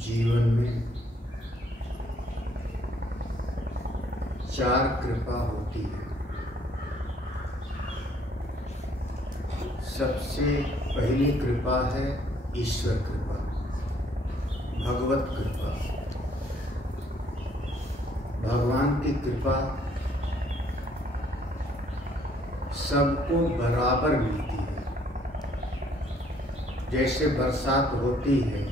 जीवन में चार कृपा होती है। सबसे पहली कृपा है ईश्वर कृपा, भगवत कृपा। भगवान की कृपा सबको बराबर मिलती है। जैसे बरसात होती है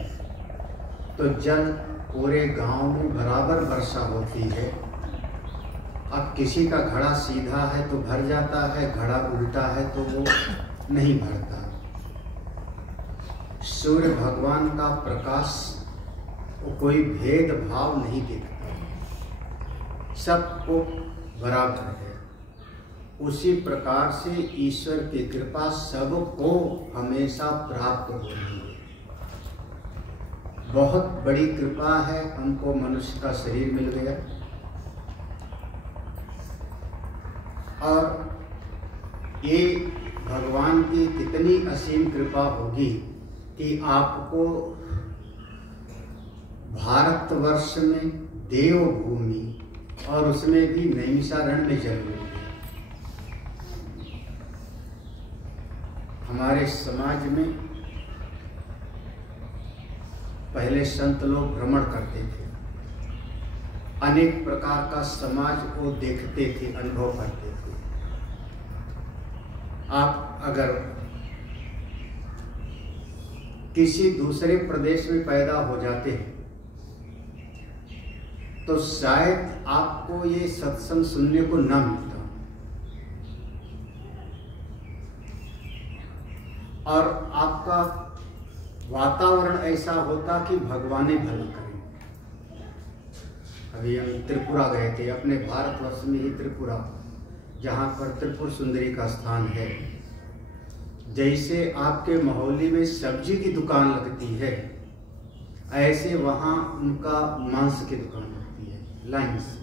तो जल पूरे गांव में बराबर वर्षा होती है। अब किसी का घड़ा सीधा है तो भर जाता है, घड़ा उल्टा है तो वो नहीं भरता। सूर्य भगवान का प्रकाश वो कोई भेदभाव नहीं देखता, सबको बराबर है। उसी प्रकार से ईश्वर की कृपा सबको हमेशा प्राप्त होती है। बहुत बड़ी कृपा है, हमको मनुष्य का शरीर मिल गया। और ये भगवान की कितनी असीम कृपा होगी कि आपको भारतवर्ष में देवभूमि और उसमें भी नैमिषारण्य में जन्म लिया। हमारे समाज में पहले संत लोग भ्रमण करते थे, अनेक प्रकार का समाज को देखते थे, अनुभव करते थे। आप अगर किसी दूसरे प्रदेश में पैदा हो जाते हैं तो शायद आपको ये सत्संग सुनने को न मिलता, और आपका वातावरण ऐसा होता कि भगवान ही भला करें। अभी हम त्रिपुरा गए थे, अपने भारतवर्ष में ही त्रिपुरा, जहाँ पर त्रिपुर सुंदरी का स्थान है। जैसे आपके मोहल्ले में सब्जी की दुकान लगती है, ऐसे वहाँ उनका मांस की दुकान लगती है, लाइन से,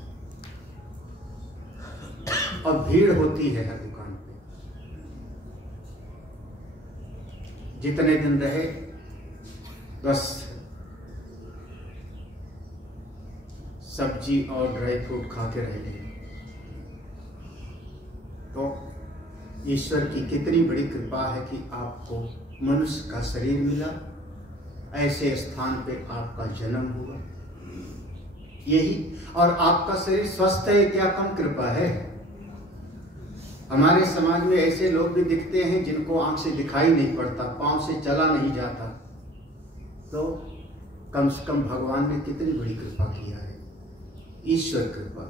और भीड़ होती है हर दुकान पे। जितने दिन रहे बस सब्जी और ड्राई फ्रूट खाते रह गए। तो ईश्वर की कितनी बड़ी कृपा है कि आपको मनुष्य का शरीर मिला, ऐसे स्थान पे आपका जन्म हुआ। यही, और आपका शरीर स्वस्थ है, क्या कम कृपा है? हमारे समाज में ऐसे लोग भी दिखते हैं जिनको आंख से दिखाई नहीं पड़ता, पांव से चला नहीं जाता, तो कम से कम भगवान ने कितनी बड़ी कृपा किया है, ईश्वर कृपा।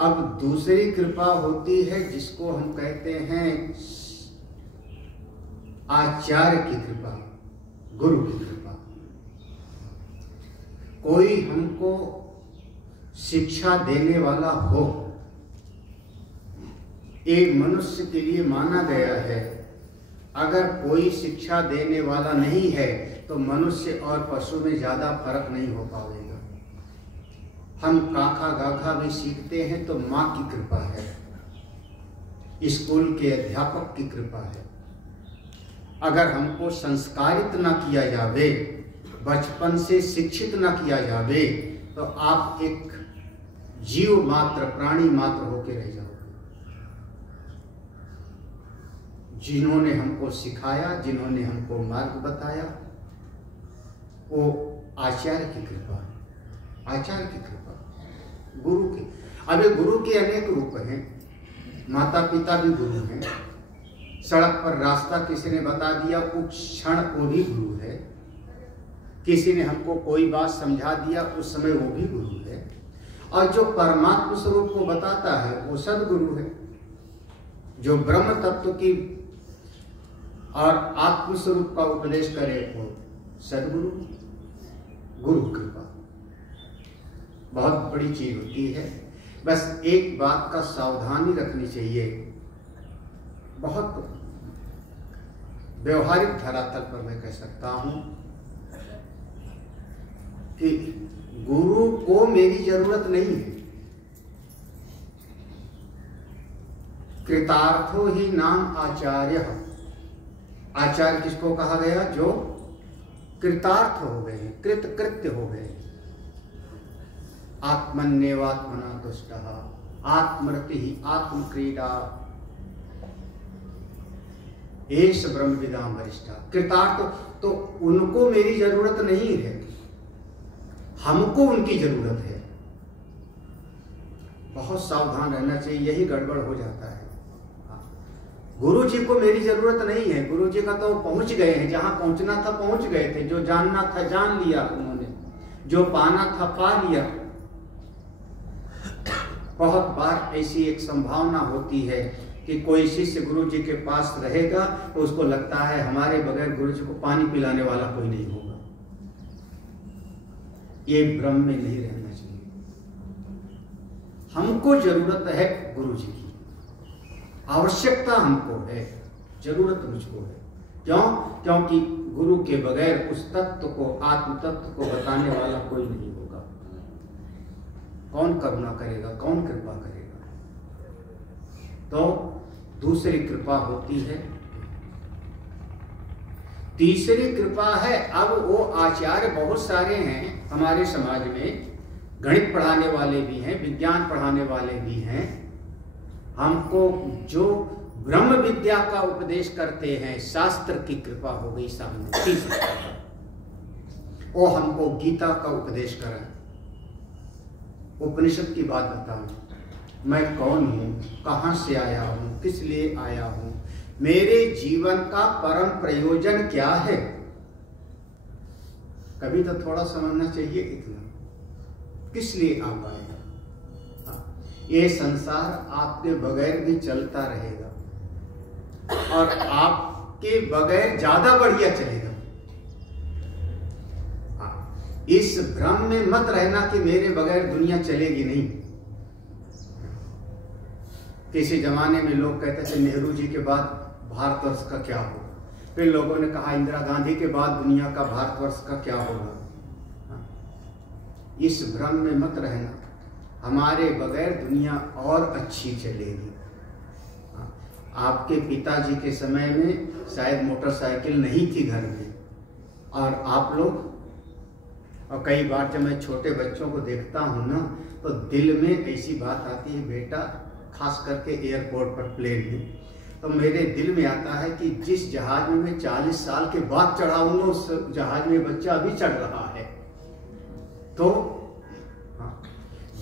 अब दूसरी कृपा होती है जिसको हम कहते हैं आचार्य की कृपा, गुरु की कृपा। कोई हमको शिक्षा देने वाला हो। एक मनुष्य के लिए माना गया है, अगर कोई शिक्षा देने वाला नहीं है तो मनुष्य और पशु में ज्यादा फर्क नहीं हो पाएगा। हम काखा गाखा भी सीखते हैं तो माँ की कृपा है, स्कूल के अध्यापक की कृपा है। अगर हमको संस्कारित ना किया जावे, बचपन से शिक्षित ना किया जावे, तो आप एक जीव मात्र, प्राणी मात्र होके रह जाओगे। जिन्होंने हमको सिखाया, जिन्होंने हमको मार्ग बताया, वो आचार्य की कृपा, आचार्य की कृपा, गुरु की। अब ये गुरु के अनेक रूप हैं। माता पिता भी गुरु हैं। सड़क पर रास्ता किसी ने बता दिया, उस क्षण वो भी गुरु है। किसी ने हमको कोई बात समझा दिया, उस समय वो भी गुरु है। और जो परमात्मा स्वरूप को बताता है वो सदगुरु है। जो ब्रह्म तत्व की और आत्म स्वरूप का उपदेश करे वो सदगुरु। गुरु कृपा बहुत बड़ी चीज होती है। बस एक बात का सावधानी रखनी चाहिए, बहुत व्यवहारिक धरातल पर मैं कह सकता हूं कि गुरु को मेरी जरूरत नहीं है। कृतार्थो ही नाम आचार्य। आचार्य किसको कहा गया? जो कृतार्थ हो गए, कृतकृत्य हो गए। आत्मन्येवात्मना तुष्टः, आत्मरति ही आत्मक्रीडा, एष ब्रह्मविदां वरिष्ठा। कृतार्थ तो उनको मेरी जरूरत नहीं है, हमको उनकी जरूरत है। बहुत सावधान रहना चाहिए, यही गड़बड़ हो जाता है। गुरु जी को मेरी जरूरत नहीं है, गुरु जी का तो पहुंच गए हैं, जहां पहुंचना था पहुंच गए थे, जो जानना था जान लिया उन्होंने, जो पाना था पा लिया। बहुत बार ऐसी एक संभावना होती है कि कोई शिष्य गुरु जी के पास रहेगा तो उसको लगता है हमारे बगैर गुरु जी को पानी पिलाने वाला कोई नहीं होगा। ये भ्रम में नहीं रहना चाहिए। हमको जरूरत है गुरु जी की, आवश्यकता हमको है, जरूरत मुझको है। क्यों? क्योंकि गुरु के बगैर उस तत्व को, आत्म तत्व को बताने वाला कोई नहीं होगा। कौन करुणा करेगा, कौन कृपा करेगा? तो दूसरी कृपा होती है। तीसरी कृपा है, अब वो आचार्य बहुत सारे हैं हमारे समाज में, गणित पढ़ाने वाले भी हैं, विज्ञान पढ़ाने वाले भी हैं, हमको जो ब्रह्म विद्या का उपदेश करते हैं, शास्त्र की कृपा हो गई सामने। तीसरी कृपा वो हमको गीता का उपदेश करें, उपनिषद की बात बताऊं, मैं कौन हूं, कहां से आया हूं, किस लिए आया हूं, मेरे जीवन का परम प्रयोजन क्या है। कभी तो थोड़ा समझना चाहिए इतना, किस लिए आप आए। ये संसार आपके बगैर भी चलता रहेगा और आपके बगैर ज्यादा बढ़िया चलेगा। इस भ्रम में मत रहना कि मेरे बगैर दुनिया चलेगी नहीं। किसी जमाने में लोग कहते थे नेहरू जी के बाद भारतवर्ष का क्या होगा, फिर लोगों ने कहा इंदिरा गांधी के बाद दुनिया का, भारतवर्ष का क्या होगा। इस भ्रम में मत रहना, हमारे बगैर दुनिया और अच्छी चलेगी। आपके पिताजी के समय में शायद मोटरसाइकिल नहीं थी घर में, और आप लोग, और कई बार जब मैं छोटे बच्चों को देखता हूँ ना, तो दिल में ऐसी बात आती है बेटा, खास करके एयरपोर्ट पर, प्लेन में, तो मेरे दिल में आता है कि जिस जहाज में मैं 40 साल के बाद चढ़ा हूँ, उस जहाज में बच्चा अभी चढ़ रहा है। तो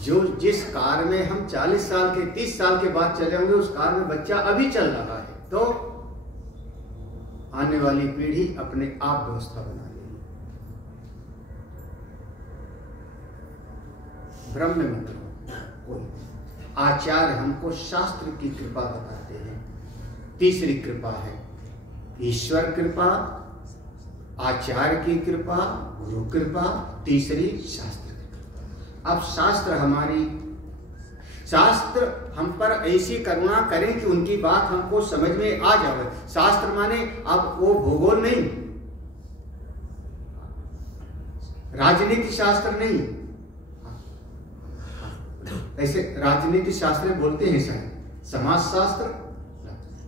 जो जिस कार में हम 40 साल के 30 साल के बाद चले होंगे, उस कार में बच्चा अभी चल रहा है, तो आने वाली पीढ़ी अपने आप व्यवस्था बना लेगी। भ्रम में मत रहो कोई। आचार्य हमको शास्त्र की कृपा बताते हैं। तीसरी कृपा है ईश्वर कृपा, आचार्य की कृपा, गुरु कृपा, तीसरी शास्त्र की कृपा। अब शास्त्र हम पर ऐसी करुणा करें कि उनकी बात हमको समझ में आ जाए। शास्त्र माने अब वो भूगोल नहीं, राजनीति शास्त्र नहीं, ऐसे राजनीति शास्त्र बोलते हैं शायद, समाज शास्त्र,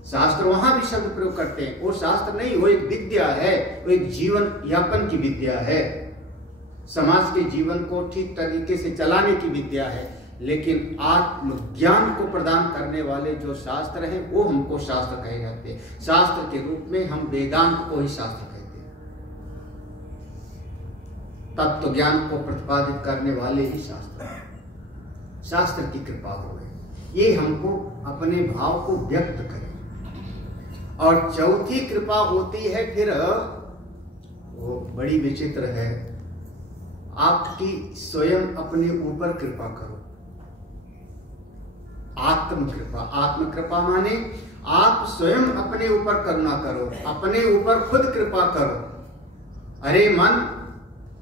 शास्त्र वहां भी शब्द प्रयोग करते हैं। वो शास्त्र नहीं, वो एक विद्या है, वो एक जीवन यापन की विद्या है, समाज के जीवन को ठीक तरीके से चलाने की विद्या है। लेकिन आत्मज्ञान को प्रदान करने वाले जो शास्त्र हैं वो हमको शास्त्र कहे जाते हैं। शास्त्र के रूप में हम वेदांत को ही शास्त्र कहते हैं। तत्व ज्ञान को प्रतिपादित करने वाले ही शास्त्र हैं। शास्त्र की कृपा हो, ये हमको अपने भाव को व्यक्त करें। और चौथी कृपा होती है फिर, वो बड़ी विचित्र है, आपकी स्वयं अपने ऊपर कृपा करो। आत्म कृपा, आत्म कृपा माने आप स्वयं अपने ऊपर करुणा करो, अपने ऊपर खुद कृपा करो। अरे मन,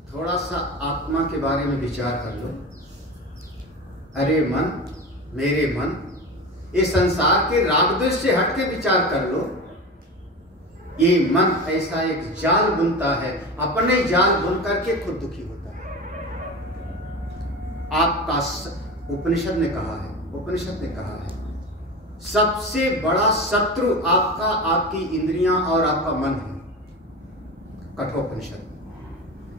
थोड़ा सा आत्मा के बारे में विचार कर लो। अरे मन, मेरे मन, ये संसार के राग द्वेष से हट के विचार कर लो। ये मन ऐसा एक जाल बुनता है, अपने जाल बुन करके खुद दुखी होता है। आपका उपनिषद ने कहा है, उपनिषद ने कहा है सबसे बड़ा शत्रु आपका, आपकी इंद्रियां और आपका मन है। कठोपनिषद।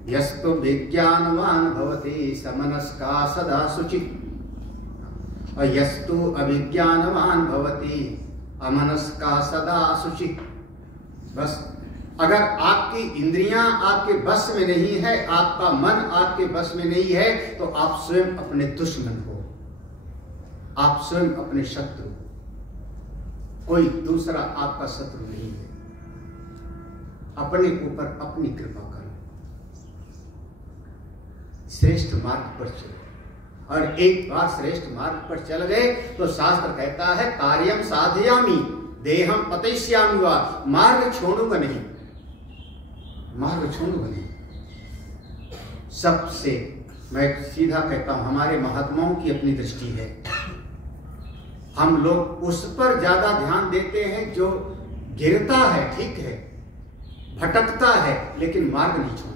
यस्तु विज्ञानवान भवति समनस्का सदा शुचिः, और यस्तु अविज्ञानवान भवति अमनस्का सदा शुचिः। बस अगर आपकी इंद्रियां आपके बस में नहीं है, आपका मन आपके बस में नहीं है, तो आप स्वयं अपने दुश्मन हो, आप स्वयं अपने शत्रु। कोई दूसरा आपका शत्रु नहीं है। अपने ऊपर अपनी कृपा करो, श्रेष्ठ मार्ग पर चलो। और एक बार श्रेष्ठ मार्ग पर चल गए तो शास्त्र कहता है कार्यम साधयामि देहम पतयिष्यामि वा, मार्ग छोड़ूंगा नहीं, मार्ग छोड़ूंगा नहीं। सबसे मैं सीधा कहता हूं, हमारे महात्माओं की अपनी दृष्टि है। हम लोग उस पर ज्यादा ध्यान देते हैं जो गिरता है, ठीक है, भटकता है, लेकिन मार्ग नहीं छोड़ता।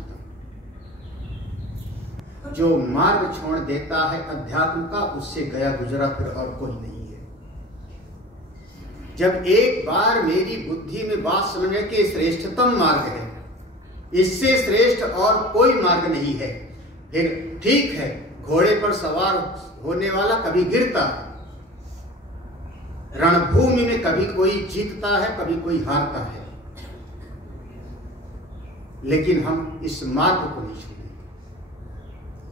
जो मार्ग छोड़ देता है अध्यात्म का, उससे गया गुजरा फिर और कोई नहीं है। जब एक बार मेरी बुद्धि में बात समझने के श्रेष्ठतम मार्ग है, इससे श्रेष्ठ और कोई मार्ग नहीं है, फिर ठीक है, घोड़े पर सवार होने वाला कभी गिरता है, रणभूमि में कभी कोई जीतता है, कभी कोई हारता है, लेकिन हम इस मार्ग को नहीं छोड़ेंगे।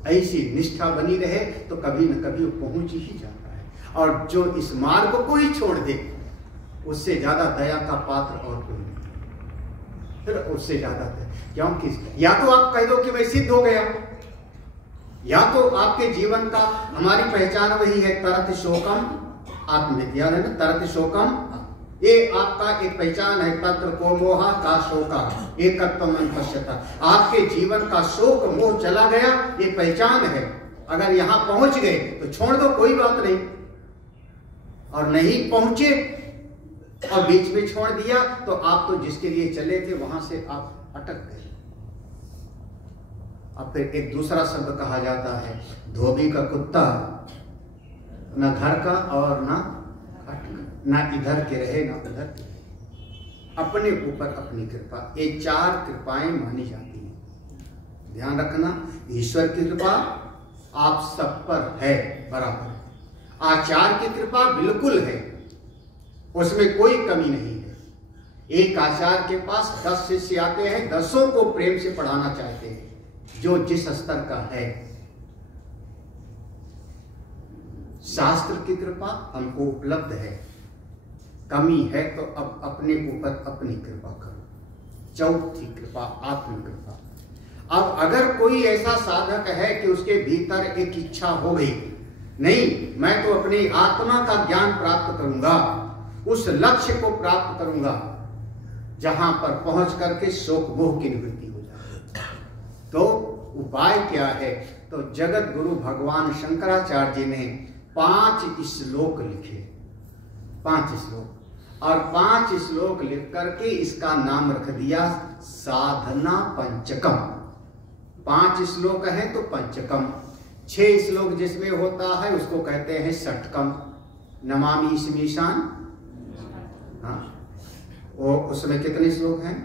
ऐसी निष्ठा बनी रहे तो कभी न कभी वो पहुंच ही जाता है। और जो इस मार्ग को ही छोड़ दे, उससे ज्यादा दया का पात्र और कोई नहीं। फिर उससे ज्यादा दया, क्योंकि या तो आप कह दो कि मैं सिद्ध हो गया, या तो आपके जीवन का, हमारी पहचान वही है, तरत शोकम आत्मविद्या है ना, तरत शोकम, ये आपका एक पहचान है। तत्र को मोहा का शोका एकत्व मन पश्यता, आपके जीवन का शोक मोह चला गया, ये पहचान है। अगर यहां पहुंच गए तो छोड़ दो, कोई बात नहीं, और नहीं पहुंचे और बीच में छोड़ दिया तो आप तो जिसके लिए चले थे वहां से आप अटक गए। अब फिर एक दूसरा शब्द कहा जाता है, धोबी का कुत्ता न घर का और न घाट का, न इधर के रहे न उधर के रहे। अपने ऊपर अपनी कृपा, ये चार कृपाएं मानी जाती हैं। ध्यान रखना, ईश्वर की कृपा आप सब पर है बराबर, आचार्य की कृपा बिल्कुल है, उसमें कोई कमी नहीं है। एक आचार्य के पास 10 शिष्य आते हैं, 10 को प्रेम से पढ़ाना चाहते हैं, जो जिस स्तर का है। शास्त्र की कृपा हमको उपलब्ध है, कमी है तो अब अपने ऊपर अपनी कृपा करो। चौथी कृपा आत्म कृपा। अब अगर कोई ऐसा साधक है कि उसके भीतर एक इच्छा हो गई, नहीं मैं तो अपनी आत्मा का ज्ञान प्राप्त करूंगा, उस लक्ष्य को प्राप्त करूंगा जहां पर पहुंच करके शोक मोह की निवृत्ति हो जाए, तो उपाय क्या है? तो जगत गुरु भगवान शंकराचार्य जी ने 5 श्लोक लिखे, 5 श्लोक, और 5 श्लोक लिख करके इसका नाम रख दिया साधना पंचकम। 5 श्लोक है तो पंचकम, 6 श्लोक जिसमें होता है उसको कहते हैं षटकम। नमामि ईशमीशान, हाँ, वो उसमें कितने श्लोक हैं?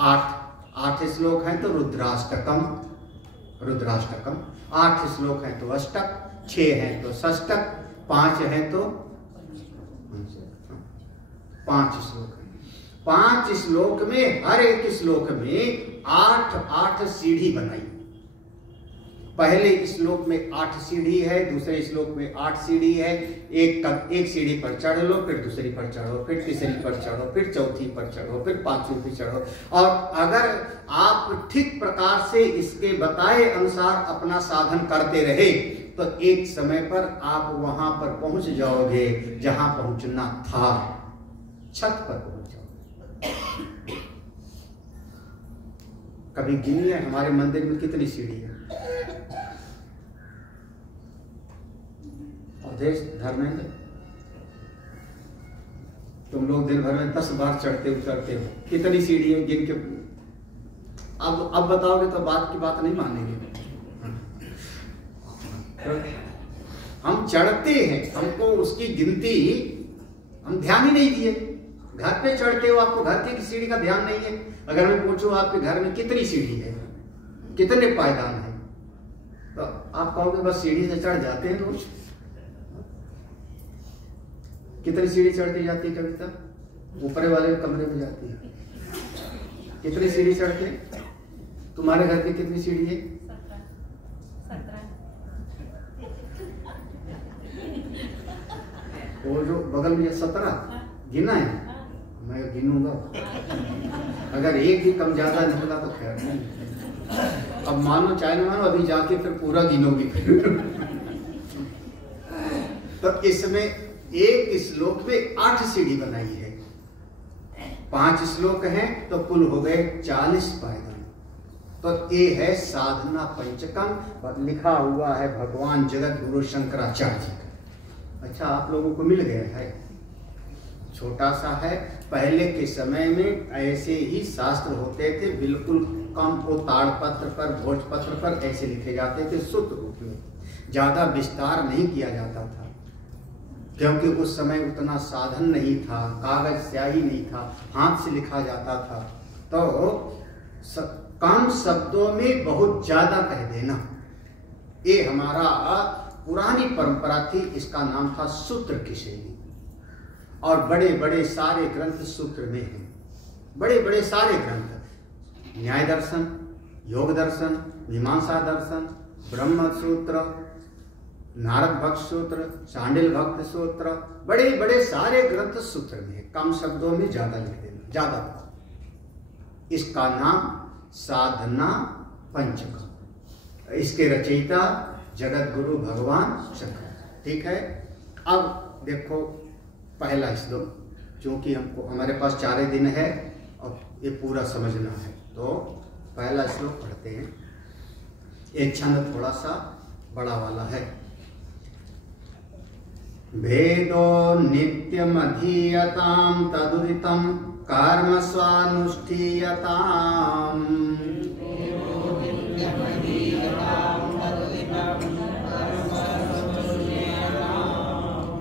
8 श्लोक हैं तो रुद्राष्टकम, रुद्राष्टकम। 8 श्लोक हैं तो अष्टक, 6 हैं तो षष्टक, 5 हैं तो 5 श्लोक हैं। 5 श्लोक में हर एक श्लोक में 8 सीढ़ी बनाई। पहले श्लोक में 8 सीढ़ी है, दूसरे श्लोक में 8 सीढ़ी है। एक सीढ़ी पर चढ़ लो, फिर दूसरी पर चढ़ो, फिर तीसरी पर चढ़ो, फिर चौथी पर चढ़ो, फिर 5वीं पर चढ़ो। और अगर आप ठीक प्रकार से इसके बताए अनुसार अपना साधन करते रहे तो एक समय पर आप वहां पर पहुंच जाओगे जहां पहुंचना था, छत पर पहुंच जाओगे। कभी गिनिए हमारे मंदिर में कितनी सीढ़ी है? धर्मेंद्र, तुम लोग दिन भर में 10 बार चढ़ते उतरते हो, कितनी सीढ़ी है गिन के? अब बताओगे तो बात की बात नहीं मानेंगे। हम चढ़ते हैं, हमको उसकी गिनती हम ध्यान ही नहीं दिए। घर पे चढ़ते हो, आपको घर की सीढ़ी का ध्यान नहीं है। अगर मैं पूछूं आपके घर में कितनी सीढ़ी है, कितने पायदान है, तो आप कहोगे बस सीढ़ी से चढ़ जाते हैं रोज। कितनी सीढ़ी चढ़ के जाती है कविता? ऊपरे वाले कमरे में जाती है। कितनी सीढ़ी चढ़ते? तुम्हारे घर की कितनी सीढ़ी है? 17। वो जो बगल में 17 गिना है, मैं गिनूंगा। अगर एक भी कम ज्यादा निकला तो खैर नहीं। अब मानो चाहे ना मानो, अभी जाके फिर पूरा गिनोगी। तो इसमें एक श्लोक में 8 सीढ़ी बनाई है। 5 श्लोक हैं तो कुल हो गए 40 पायदान। तो ये है साधना पंचकम, और लिखा हुआ है भगवान जगत गुरु शंकराचार्य जी का। अच्छा, आप लोगों को मिल गया है? छोटा सा है। पहले के समय में ऐसे ही शास्त्र होते थे, बिल्कुल कम को ताड़पत्र पर, भोजपत्र पर ऐसे लिखे जाते थे, शुद्ध रूप में। ज्यादा विस्तार नहीं किया जाता था, क्योंकि उस समय उतना साधन नहीं था, कागज स्याही नहीं था, हाथ से लिखा जाता था। तो कम शब्दों में बहुत ज्यादा कह देना, ये हमारा पुरानी परंपरा थी। इसका नाम था सूत्र की शैली। और बड़े बड़े सारे ग्रंथ सूत्र में हैं, बड़े बड़े सारे ग्रंथ। न्याय दर्शन, योग दर्शन, मीमांसा दर्शन, ब्रह्म सूत्र, नारद भक्त सूत्र, सांडिल भक्त सूत्र, बड़े बड़े सारे ग्रंथ सूत्र में। कम शब्दों में ज्यादा लिख देना, ज्यादा। इसका नाम साधना पंचकम। इसके रचयिता जगत गुरु भगवान शंकर। ठीक है, अब देखो पहला श्लोक, क्योंकि हमको हमारे पास 4 दिन है और ये पूरा समझना है, तो पहला श्लोक पढ़ते हैं। एक छंद थोड़ा सा बड़ा वाला है। भेदो नित्यमधीयतां तदुदितं कर्म स्वानुष्ठीयताम्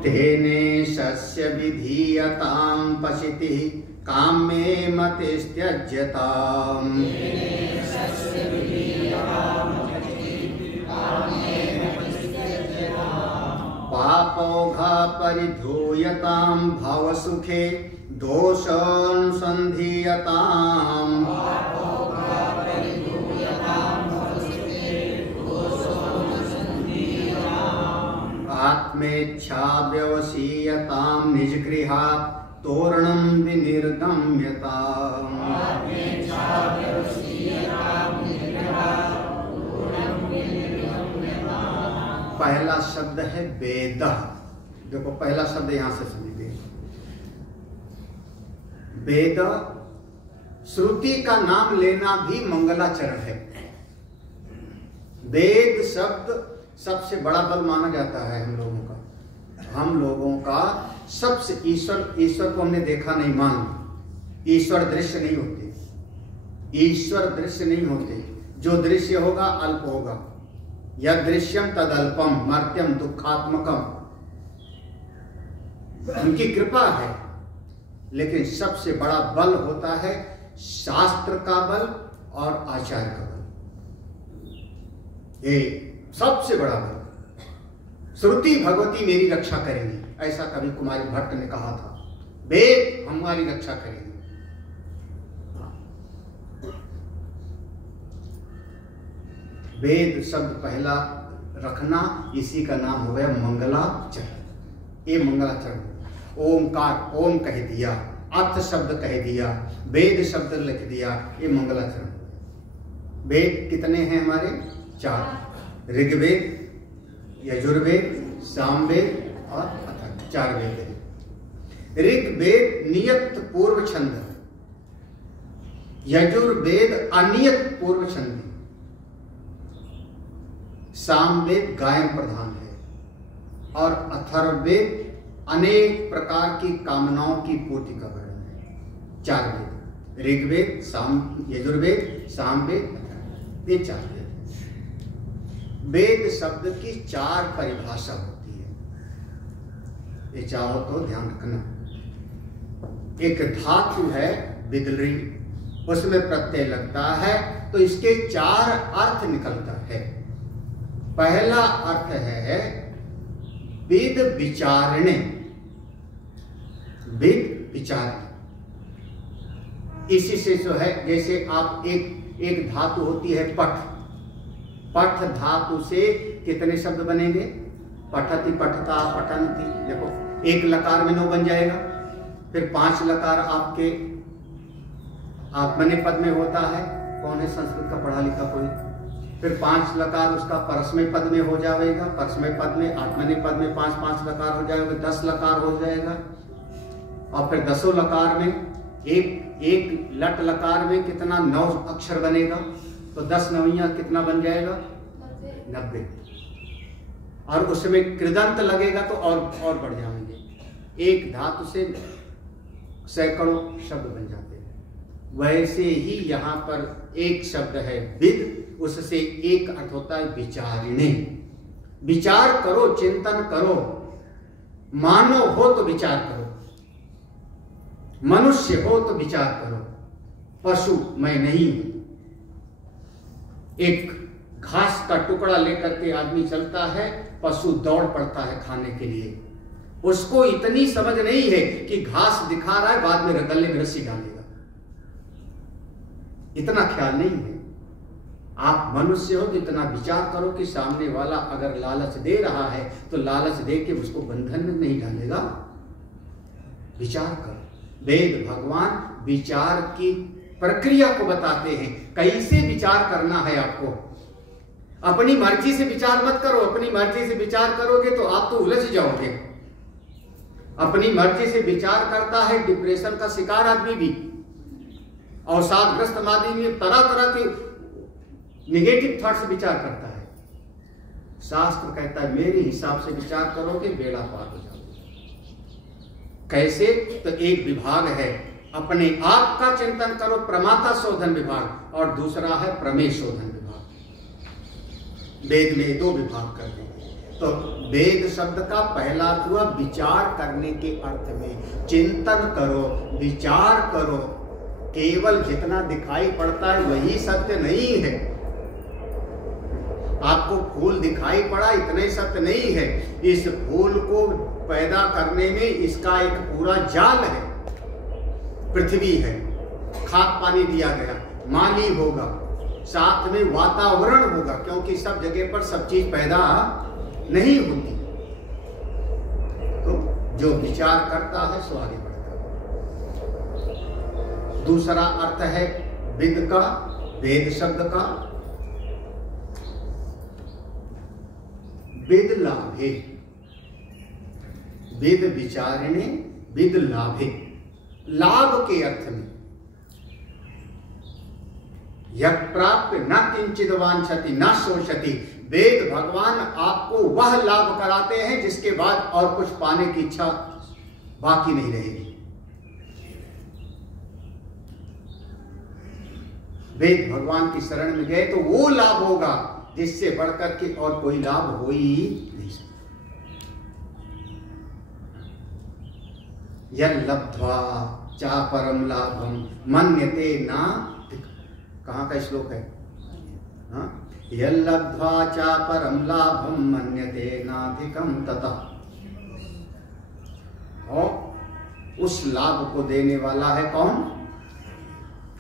तेने शस्य विधीयतां पशितिः काम्ये मतिस्त्यज्यताम्। पापौघा परिधूयतां भवसुखे दोषानुसन्धीयताम्। आत्मेच्छा व्यवसीयतां निजगृहात् तोरणं विनिर्गम्यताम्। पहला शब्द है वेद। देखो पहला शब्द यहां से समझिए। वेद श्रुति का नाम लेना भी मंगलाचरण है। वेद शब्द सबसे बड़ा बल माना जाता है हम लोगों का। हम लोगों का सबसे ईश्वर को हमने देखा नहीं, मान ईश्वर दृश्य नहीं होते, ईश्वर दृश्य नहीं होते। जो दृश्य होगा अल्प होगा। यद दृश्यम तद अल्पम मर्त्यम दुखात्मकम। उनकी कृपा है, लेकिन सबसे बड़ा बल होता है शास्त्र का बल और आचार्य का बल। ये सबसे बड़ा बल। श्रुति भगवती मेरी रक्षा करेंगी, ऐसा कवि कुमारी भट्ट ने कहा था। वेद हमारी रक्षा करेंगे। वेद शब्द पहला रखना, इसी का नाम हो गया मंगलाचरण। ये मंगलाचरण। ओमकार, ओम कह दिया, अर्थ शब्द कह दिया, वेद शब्द लिख दिया, ये मंगलाचरण। वेद कितने हैं हमारे? 4। ऋग्वेद, यजुर्वेद, सामवेद और अथर्व। 4 वेद हैं। ऋग्वेद नियत पूर्व छंद, यजुर्वेद अनियत पूर्व छंद, सामवेद गायन प्रधान है और अथर्ववेद अनेक प्रकार की कामनाओं की पूर्ति का वर्णन है। 4 वेद, ऋग्वेद, यजुर्वेद, सामवेद, ये 4 वेद। वेद शब्द की 4 परिभाषा होती है, ये चाहो तो ध्यान रखना। एक धातु है बिदली, उसमें प्रत्यय लगता है तो इसके 4 अर्थ निकलता है। पहला अर्थ है विद विचारणे, विद विचारणे। इसी से जो है, जैसे आप एक धातु होती है पठ, पठ धातु से कितने शब्द बनेंगे? पठति, पठता, पठन्ति। देखो एक लकार में 9 बन जाएगा, फिर 5 लकार आपके आत्मनेपद में होता है। कौन है संस्कृत का पढ़ा लिखा कोई? फिर 5 लकार उसका परस्मय पद में हो जाएगा, परस्मय पद में आत्मनेपद में 5 लकार हो जाएगा, 10 लकार हो जाएगा। और फिर 10 लकार में एक लट लकार में कितना 9 अक्षर बनेगा, तो 10 नौइयां कितना बन जाएगा? 90। और उसमें कृदंत लगेगा तो और बढ़ जाएंगे। एक धातु से सैकड़ों शब्द बन जाते हैं। वैसे ही यहाँ पर एक शब्द है विद, उससे एक अर्थ होता है विचारिणे। विचार करो, चिंतन करो, मानो हो तो विचार करो, मनुष्य हो तो विचार करो, पशु मैं नहीं हूं। एक घास का टुकड़ा लेकर के आदमी चलता है, पशु दौड़ पड़ता है खाने के लिए। उसको इतनी समझ नहीं है कि घास दिखा रहा है, बाद में गले में रस्सी डालेगा, इतना ख्याल नहीं है। आप मनुष्य हो तो इतना विचार करो कि सामने वाला अगर लालच दे रहा है तो लालच दे के उसको बंधन में नहीं डालेगा। विचार करो। वेद भगवान विचार की प्रक्रिया को बताते हैं, कैसे विचार करना है आपको। अपनी मर्जी से विचार मत करो। अपनी मर्जी से विचार करोगे तो आप तो उलझ जाओगे। अपनी मर्जी से विचार करता है डिप्रेशन का शिकार आदमी भी, और साधग्रस्त आदमी में तरह तरह के निगेटिव थॉट से विचार करता है। शास्त्र कहता है मेरे हिसाब से विचार करोगे बेड़ा पार हो जाओगे। कैसे? तो एक विभाग है अपने आप का चिंतन करो, प्रमाता शोधन विभाग, और दूसरा है प्रमेय शोधन विभाग। वेद में 2 विभाग करते हैं। तो वेद शब्द का पहला अर्थ हुआ विचार करने के अर्थ में। चिंतन करो, विचार करो। केवल जितना दिखाई पड़ता है वही सत्य नहीं है। आपको फूल दिखाई पड़ा इतना ही सत्य नहीं है। इस फूल को पैदा करने में इसका एक पूरा जाल है। पृथ्वी है, खाद पानी दिया गया, माली होगा, साथ में वातावरण होगा, क्योंकि सब जगह पर सब चीज पैदा नहीं होती। जो विचार करता है सो आगे बढ़ता है। दूसरा अर्थ है विद का, वेद शब्द का, विद लाभे, वेद विचारणे, विद लाभे, लाभ के अर्थ में। यत् प्राप्य न किंचित वांछति न शोषति, वेद भगवान आपको वह लाभ कराते हैं जिसके बाद और कुछ पाने की इच्छा बाकी नहीं रहेगी। वेद भगवान की शरण में गए तो वो लाभ होगा जिससे बढ़कर के और कोई लाभ हो ही नहीं सकता। यल्लब्ध्वा चा परम लाभम मन्यते ना, कहाँ का श्लोक है? हाँ, यल्लब्ध्वा चा परम लाभम मन्यते नाधिकम तथा। और उस लाभ को देने वाला है कौन?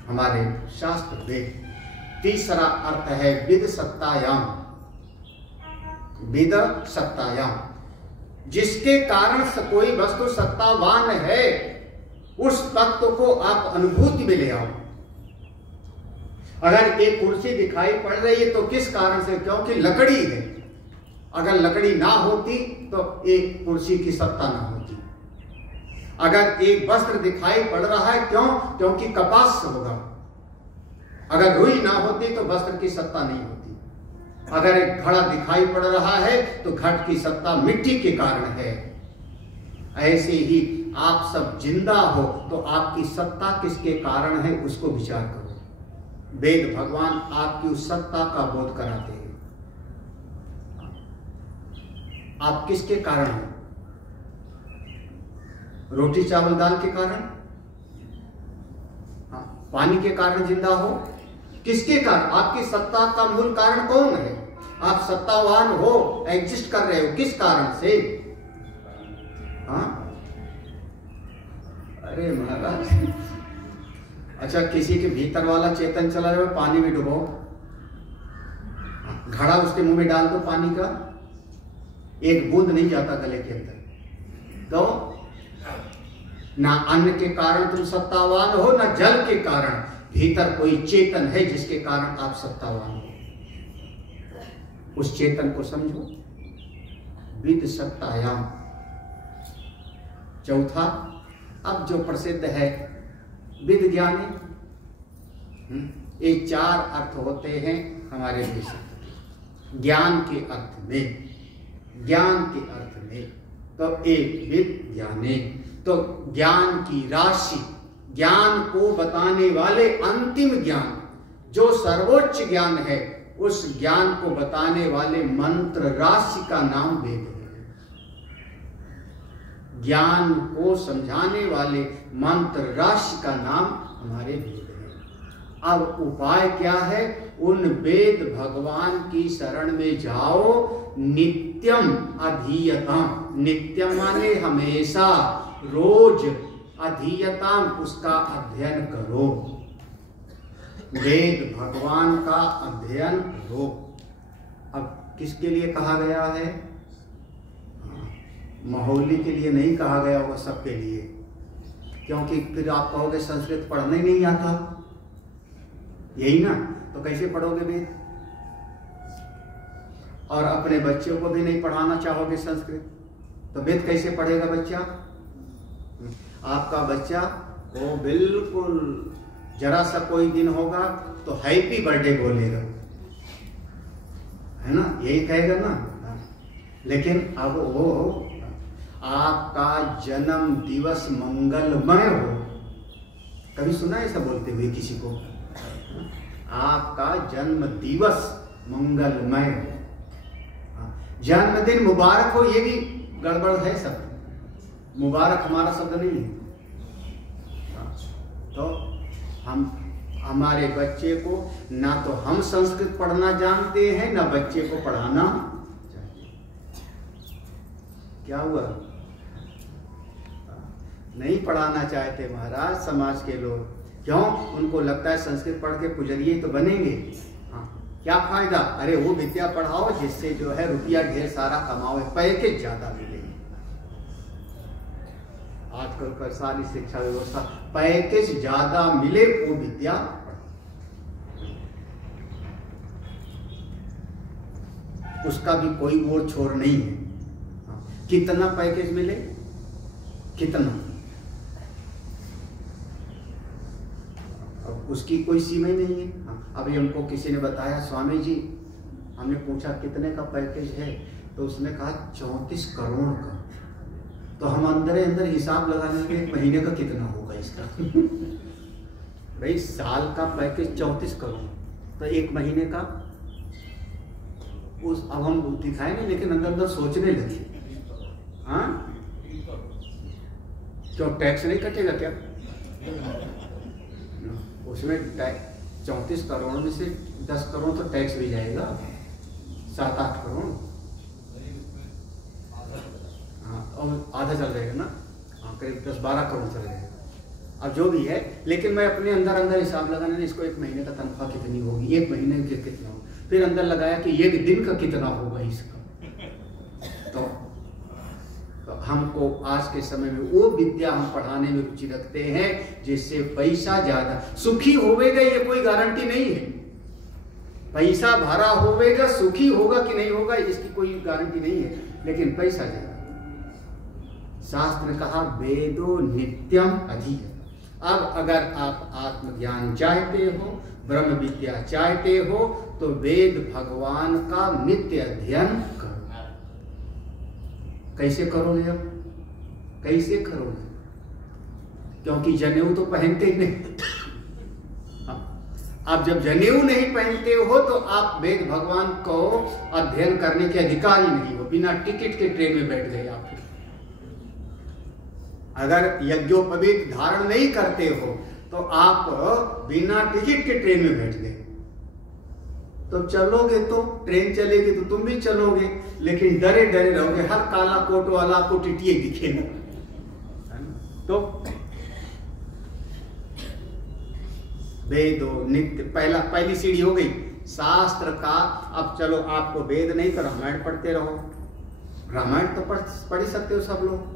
हमारे शास्त्र वेद। तीसरा अर्थ है विद सत्तायाम, विद सत्तायाम, जिसके कारण कोई वस्तु सत्तावान है उस तत्व को आप अनुभूति में ले आओ। अगर एक कुर्सी दिखाई पड़ रही है तो किस कारण से? क्योंकि लकड़ी है। अगर लकड़ी ना होती तो एक कुर्सी की सत्ता ना होती। अगर एक वस्त्र दिखाई पड़ रहा है, क्यों? क्योंकि कपास से होगा। अगर रुई ना होती तो वस्त्र की सत्ता नहीं होती। अगर एक घड़ा दिखाई पड़ रहा है तो घट की सत्ता मिट्टी के कारण है। ऐसे ही आप सब जिंदा हो तो आपकी सत्ता किसके कारण है उसको विचार करो। वेद भगवान आपकी उस सत्ता का बोध कराते हैं। आप किसके कारण हो? रोटी चावल दाल के कारण? पानी के कारण जिंदा हो? किसके कारण? आपकी सत्ता का मूल कारण कौन है? आप सत्तावान हो, एग्जिस्ट कर रहे हो, किस कारण से? हाँ, अरे महाराज, अच्छा किसी के भीतर वाला चेतन चला जाए, पानी में डुबो, घड़ा उसके मुंह में डाल दो पानी का, एक बूंद नहीं जाता गले के अंदर। तो ना अन्न के कारण तुम सत्तावान हो, ना जल के कारण। भीतर कोई चेतन है जिसके कारण आप सत्तावान हो। उस चेतन को समझो। विद सत्तायाम। चौथा, अब जो प्रसिद्ध है विद ज्ञाने। ये चार अर्थ होते हैं हमारे देश में। ज्ञान के अर्थ में, ज्ञान के अर्थ में तो एक विद ज्ञाने, तो ज्ञान की राशि, ज्ञान को बताने वाले अंतिम ज्ञान, जो सर्वोच्च ज्ञान है, उस ज्ञान को बताने वाले मंत्र राशि का नाम वेद है। ज्ञान को समझाने वाले मंत्र राशि का नाम हमारे वेद है। अब उपाय क्या है? उन वेद भगवान की शरण में जाओ। नित्यम अधीयताम, नित्यम माने हमेशा, रोज, अधीयताम उसका अध्ययन करो। वेद भगवान का अध्ययन करो। अब किसके लिए कहा गया है? माहौली के लिए नहीं कहा गया होगा, सबके लिए। क्योंकि फिर आप कहोगे संस्कृत पढ़ने नहीं आता, यही ना? तो कैसे पढ़ोगे वेद? और अपने बच्चों को भी नहीं पढ़ाना चाहोगे संस्कृत, तो वेद कैसे पढ़ेगा बच्चा? आपका बच्चा वो बिल्कुल जरा सा कोई दिन होगा तो हैप्पी बर्थडे बोलेगा, है ना? यही कहेगा ना। लेकिन अब वो आपका जन्म दिवस मंगलमय हो, कभी सुना ऐसा बोलते हुए किसी को? आपका जन्म दिवस मंगलमय हो, जन्मदिन मुबारक हो, ये भी गड़बड़ है सब। मुबारक हमारा शब्द नहीं है। तो हम हमारे बच्चे को, ना तो हम संस्कृत पढ़ना जानते हैं, ना बच्चे को पढ़ाना चाहिए। क्या हुआ? नहीं पढ़ाना चाहते महाराज समाज के लोग। क्यों? उनको लगता है संस्कृत पढ़ के पुजरिये तो बनेंगे। हाँ, क्या फायदा? अरे वो विद्या पढ़ाओ जिससे जो है रुपया ढेर सारा कमाओ, पैकेज ज्यादा मिले। आजकल का सारी शिक्षा व्यवस्था, पैकेज ज्यादा मिले वो विद्या, उसका भी कोई ओर छोर नहीं है। कितना पैकेज मिले, कितना, अब उसकी कोई सीमा ही नहीं है। अभी हमको किसी ने बताया, स्वामी जी हमने पूछा कितने का पैकेज है, तो उसने कहा 34 करोड़ का। तो हम अंदर अंदर हिसाब लगाने लगे, एक महीने का कितना होगा इसका। भाई साल का पैकेज 34 करोड़, तो एक महीने का उस, अब हम दिखाएंगे लेकिन अंदर अंदर सोचने लगे, हाँ क्यों टैक्स नहीं कटेगा क्या उसमें? 34 करोड़ में से 10 करोड़ तो टैक्स भी जाएगा, 7-8 करोड़, हाँ और आधा चल जाएगा ना, हाँ करीब 10-12 करोड़ चल जाएगा। अब जो भी है, लेकिन मैं अपने अंदर अंदर हिसाब लगाने, इसको एक महीने का तनख्वाह कितनी होगी, एक महीने के कितना होगा, फिर अंदर लगाया कि एक दिन का कितना होगा इसका। तो हमको आज के समय में वो विद्या हम पढ़ाने में रुचि रखते हैं जिससे पैसा ज्यादा, सुखी होवेगा ये कोई गारंटी नहीं है, पैसा भरा होवेगा सुखी होगा कि नहीं होगा इसकी कोई गारंटी नहीं है, लेकिन पैसा ज्यादा। शास्त्र ने कहा वेदो नित्यम अधिक। अब अगर आप आत्मज्ञान चाहते हो, ब्रह्म विद्या चाहते हो, तो वेद भगवान का नित्य अध्ययन करो। कैसे करोगे? अब कैसे करोगे? क्योंकि जनेऊ तो पहनते ही नहीं। आप जब जनेऊ नहीं पहनते हो तो आप वेद भगवान को अध्ययन करने के अधिकारी नहीं हो, बिना टिकट के ट्रेन में बैठ गए आप। अगर यज्ञोपवीत धारण नहीं करते हो तो आप बिना टिकट के ट्रेन में बैठ गए। तो चलोगे तो ट्रेन चलेगी तो तुम भी चलोगे, लेकिन डरे डरे रहोगे, हर काला कोट वाला आपको टिटिए दिखेगा। तो वेदो नित्य, पहली सीढ़ी हो गई शास्त्र का। अब चलो आपको वेद नहीं तो रामायण पढ़ते रहो, रामायण तो पढ़ ही सकते हो सब लोग,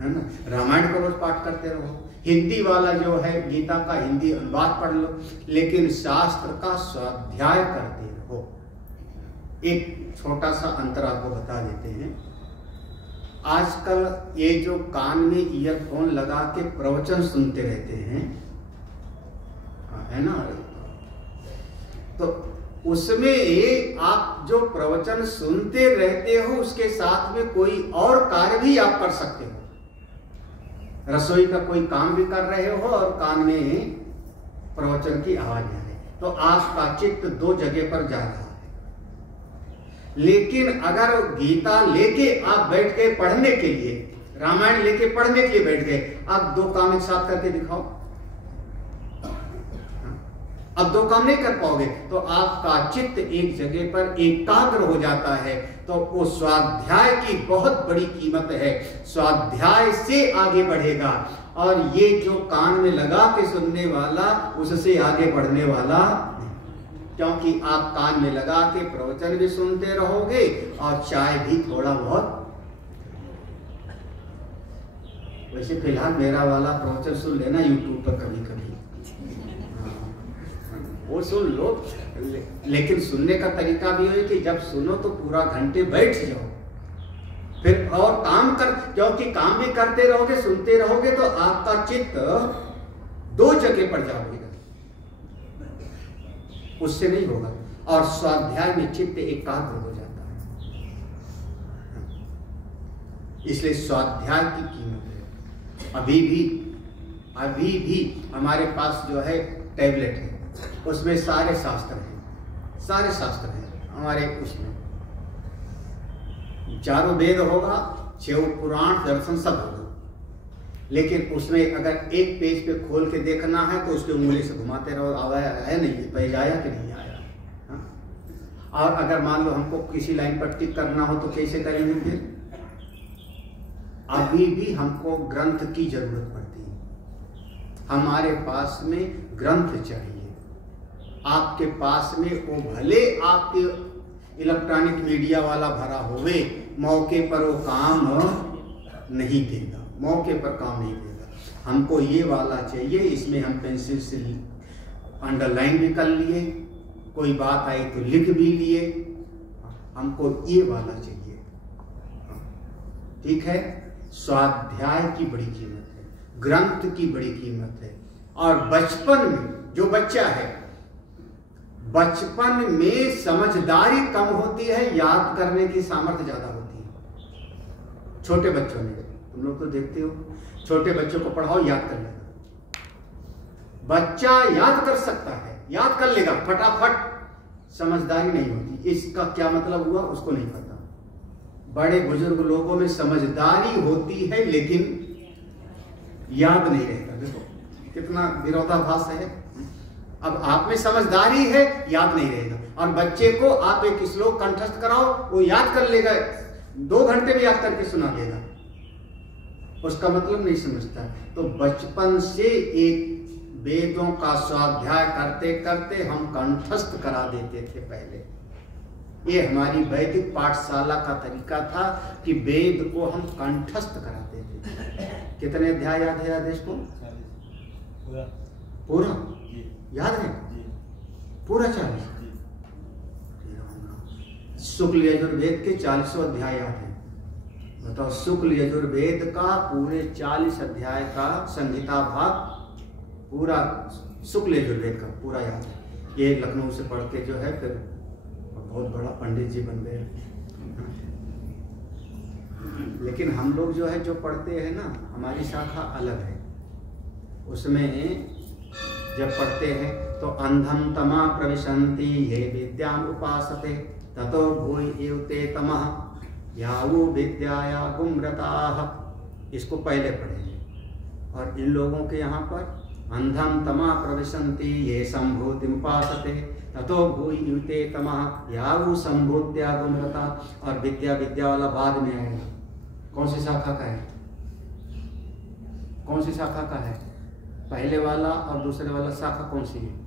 है ना, रामायण का रोज पाठ करते रहो। हिंदी वाला जो है गीता का हिंदी अनुवाद पढ़ लो, लेकिन शास्त्र का स्वाध्याय करते रहो। एक छोटा सा अंतर आपको बता देते हैं, आजकल ये जो कान में ईयरफोन लगा के प्रवचन सुनते रहते हैं, है ना, तो उसमें आप जो प्रवचन सुनते रहते हो उसके साथ में कोई और कार्य भी आप कर सकते हो। रसोई का कोई काम भी कर रहे हो और कान में प्रवचन की आवाज आ रही, तो आपका चित्त दो जगह पर जा रहा है। लेकिन अगर गीता लेके आप बैठ गए पढ़ने के लिए, रामायण लेके पढ़ने के लिए बैठ गए, आप दो काम एक साथ करके दिखाओ, अब दो काम नहीं कर पाओगे, तो आपका चित्त एक जगह पर एकाग्र हो जाता है। तो वो स्वाध्याय की बहुत बड़ी कीमत है, स्वाध्याय से आगे बढ़ेगा। और ये जो कान में लगा के सुनने वाला, उससे आगे बढ़ने वाला, क्योंकि आप कान में लगा के प्रवचन भी सुनते रहोगे और चाय भी थोड़ा बहुत। वैसे फिलहाल मेरा वाला प्रवचन सुन लेना यूट्यूब पर कभी कभी, वो सुन लो, लेकिन सुनने का तरीका भी है कि जब सुनो तो पूरा घंटे बैठ जाओ, फिर और काम कर, क्योंकि काम भी करते रहोगे सुनते रहोगे तो आपका चित्त दो जगह पर जाओगे, उससे नहीं होगा। और स्वाध्याय में चित्त एकाग्र हो जाता है, इसलिए स्वाध्याय की कीमत है। अभी भी हमारे पास जो है टैबलेट है, उसमें सारे शास्त्र हैं हमारे, उसमें चारों वेद होगा, 6 पुराण दर्शन सब होगा, लेकिन उसमें अगर एक पेज पे खोल के देखना है तो उसके उंगली से घुमाते रहो, आया है नहीं, पेज आया कि नहीं आया। हाँ? और अगर मान लो हमको किसी लाइन पर टिक करना हो तो कैसे करेंगे? फिर अभी भी हमको ग्रंथ की जरूरत पड़ती है, हमारे पास में ग्रंथ चाहिए। आपके पास में वो भले आपके इलेक्ट्रॉनिक मीडिया वाला भरा होवे, मौके पर वो काम नहीं देगा, मौके पर काम नहीं देगा। हमको ये वाला चाहिए, इसमें हम पेंसिल से अंडरलाइन भी कर लिए, कोई बात आई तो लिख भी लिए, हमको ये वाला चाहिए। ठीक है, स्वाध्याय की बड़ी कीमत है, ग्रंथ की बड़ी कीमत है। और बचपन में जो बच्चा है, बचपन में समझदारी कम होती है, याद करने की सामर्थ्य ज्यादा होती है। छोटे बच्चों में तुम लोग तो देखते हो, छोटे बच्चों को पढ़ाओ याद कर लेगा, बच्चा याद कर सकता है, याद कर लेगा फटाफट। समझदारी नहीं होती, इसका क्या मतलब हुआ उसको नहीं पता। बड़े बुजुर्ग लोगों में समझदारी होती है लेकिन याद नहीं रहता। देखो कितना विरोधाभास है। अब आप में समझदारी है, याद नहीं रहेगा, और बच्चे को आप एक श्लोक कंठस्थ कराओ, वो याद कर लेगा, 2 घंटे में याद करके सुना देगा, उसका मतलब नहीं समझता। तो बचपन से एक वेदों का स्वाध्याय करते करते हम कंठस्थ करा देते थे पहले। ये हमारी वैदिक पाठशाला का तरीका था कि वेद को हम कंठस्थ कराते थे। कितने अध्याय याद है आदेश को? पूरा याद है? पूरा 40। शुक्ल यजुर्वेद के 40 अध्याय याद है। बताओ, शुक्ल यजुर्वेद का पूरे 40 अध्याय का संहिता भाग पूरा शुक्ल यजुर्वेद का पूरा याद है। ये लखनऊ से पढ़ के जो है फिर बहुत बड़ा पंडित जी बन गए। लेकिन हम लोग जो है जो पढ़ते हैं ना, हमारी शाखा अलग है। उसमें जब पढ़ते हैं तो अंधम तमा प्रविशन्ति ये विद्याम उपासते ततो भूय एवते तमः यावु विद्याया गुम्रताः। इसको पहले पढ़ेंगे। और इन लोगों के यहाँ पर अंधम तमा प्रविशन्ति ये संभूतिम उपासते ततो भूय एवते तमः यावु संभूत्या गुम्रता। और विद्या विद्या वाला बाद में आएगा। कौन सी शाखा का है? कौन सी शाखा का है? पहले वाला और दूसरे वाला शाखा कौन सी है?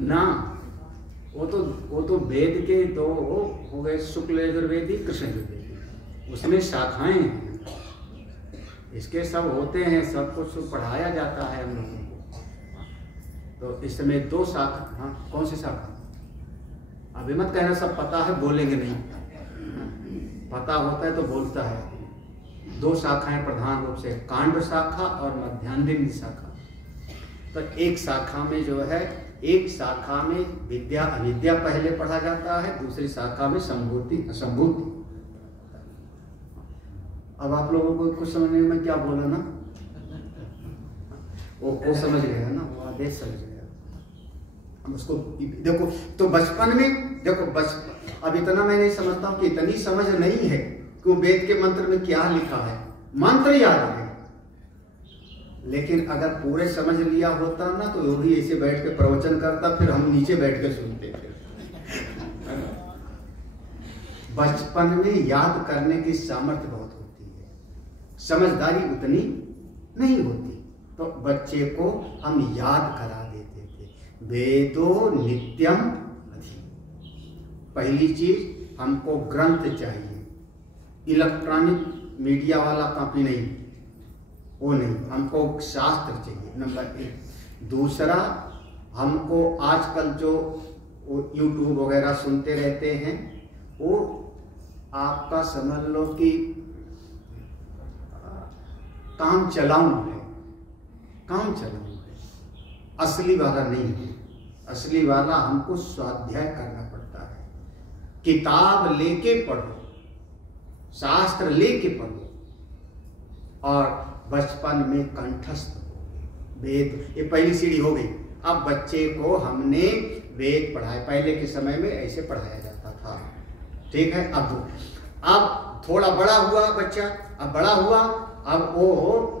ना, वो तो वेद के 2 हो गए, शुक्ल यजुर्वेदी, कृष्ण यजुर्वेदी। उसमें शाखाएं हैं, इसके सब होते हैं, सब कुछ पढ़ाया जाता है हम लोगों को। तो इसमें 2 शाखा। हाँ, कौन सी शाखा? अभी मत कहना सब पता है, बोलेंगे नहीं। पता होता है तो बोलता है। 2 शाखाएं प्रधान रूप से, कांड शाखा और मध्यान्ह शाखा। तो एक शाखा में जो है, एक शाखा में विद्या अविद्या पहले पढ़ा जाता है, दूसरी शाखा में संभूति असंभूति। अब आप लोगों को कुछ समझने में क्या बोला ना, वो समझ गया ना, वो आदेश समझ गया। हम उसको देखो, तो बचपन में देखो, अब इतना मैं नहीं समझता हूँ कि इतनी समझ नहीं है कि वो वेद के मंत्र में क्या लिखा है। मंत्र याद है, लेकिन अगर पूरे समझ लिया होता ना तो वो भी ऐसे बैठ के प्रवचन करता, फिर हम नीचे बैठ के सुनते थे। बचपन में याद करने की सामर्थ्य बहुत होती है, समझदारी उतनी नहीं होती। तो बच्चे को हम याद करा देते थे। वेदो नित्यम अधि। पहली चीज, हमको ग्रंथ चाहिए, इलेक्ट्रॉनिक मीडिया वाला कॉपी नहीं, वो नहीं, हमको शास्त्र चाहिए, नंबर 1। दूसरा, हमको आजकल जो यूट्यूब वगैरह सुनते रहते हैं, वो आपका समझ लो कि काम चलाऊं है, काम चलाऊं है, असली वाला नहीं है। असली वाला हमको स्वाध्याय करना पड़ता है। किताब लेके पढ़ो, शास्त्र लेके पढ़ो, और बचपन में कंठस्थ हो वेद। ये पहली सीढ़ी हो गई। अब बच्चे को हमने वेद पढ़ाया, पहले के समय में ऐसे पढ़ाया जाता था, ठीक है। अब थोड़ा बड़ा हुआ बच्चा, अब बड़ा हुआ, अब वो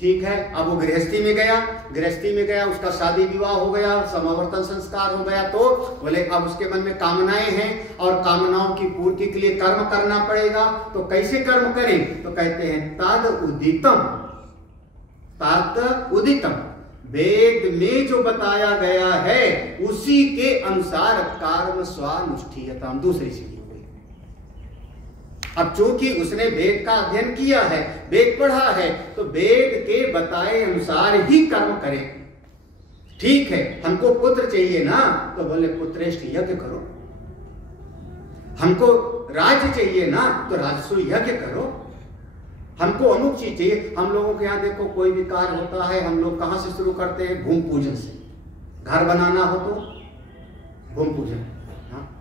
ठीक है, अब वो गृहस्थी में गया, उसका शादी विवाह हो गया, समावर्तन संस्कार हो गया, तो बोले अब उसके मन में कामनाएं हैं और कामनाओं की पूर्ति के लिए कर्म करना पड़ेगा। तो कैसे कर्म करें? तो कहते हैं तद उदितम, वेद में जो बताया गया है उसी के अनुसार कर्म स्वानुष्ठीयताम। दूसरी सीढ़ी हो गई। अब चूंकि उसने वेद का अध्ययन किया है, वेद पढ़ा है, तो वेद के बताए अनुसार ही कर्म करे। ठीक है, हमको पुत्र चाहिए ना, तो बोले पुत्रेष्ठ यज्ञ करो। हमको राज्य चाहिए ना, तो राजस्व यज्ञ करो। हमको अमुक चीज चाहिए। हम लोगों के यहाँ देखो, कोई भी कार्य होता है, हम लोग कहाँ से शुरू करते हैं? भूमि पूजन से। घर बनाना हो तो भूमि पूजन,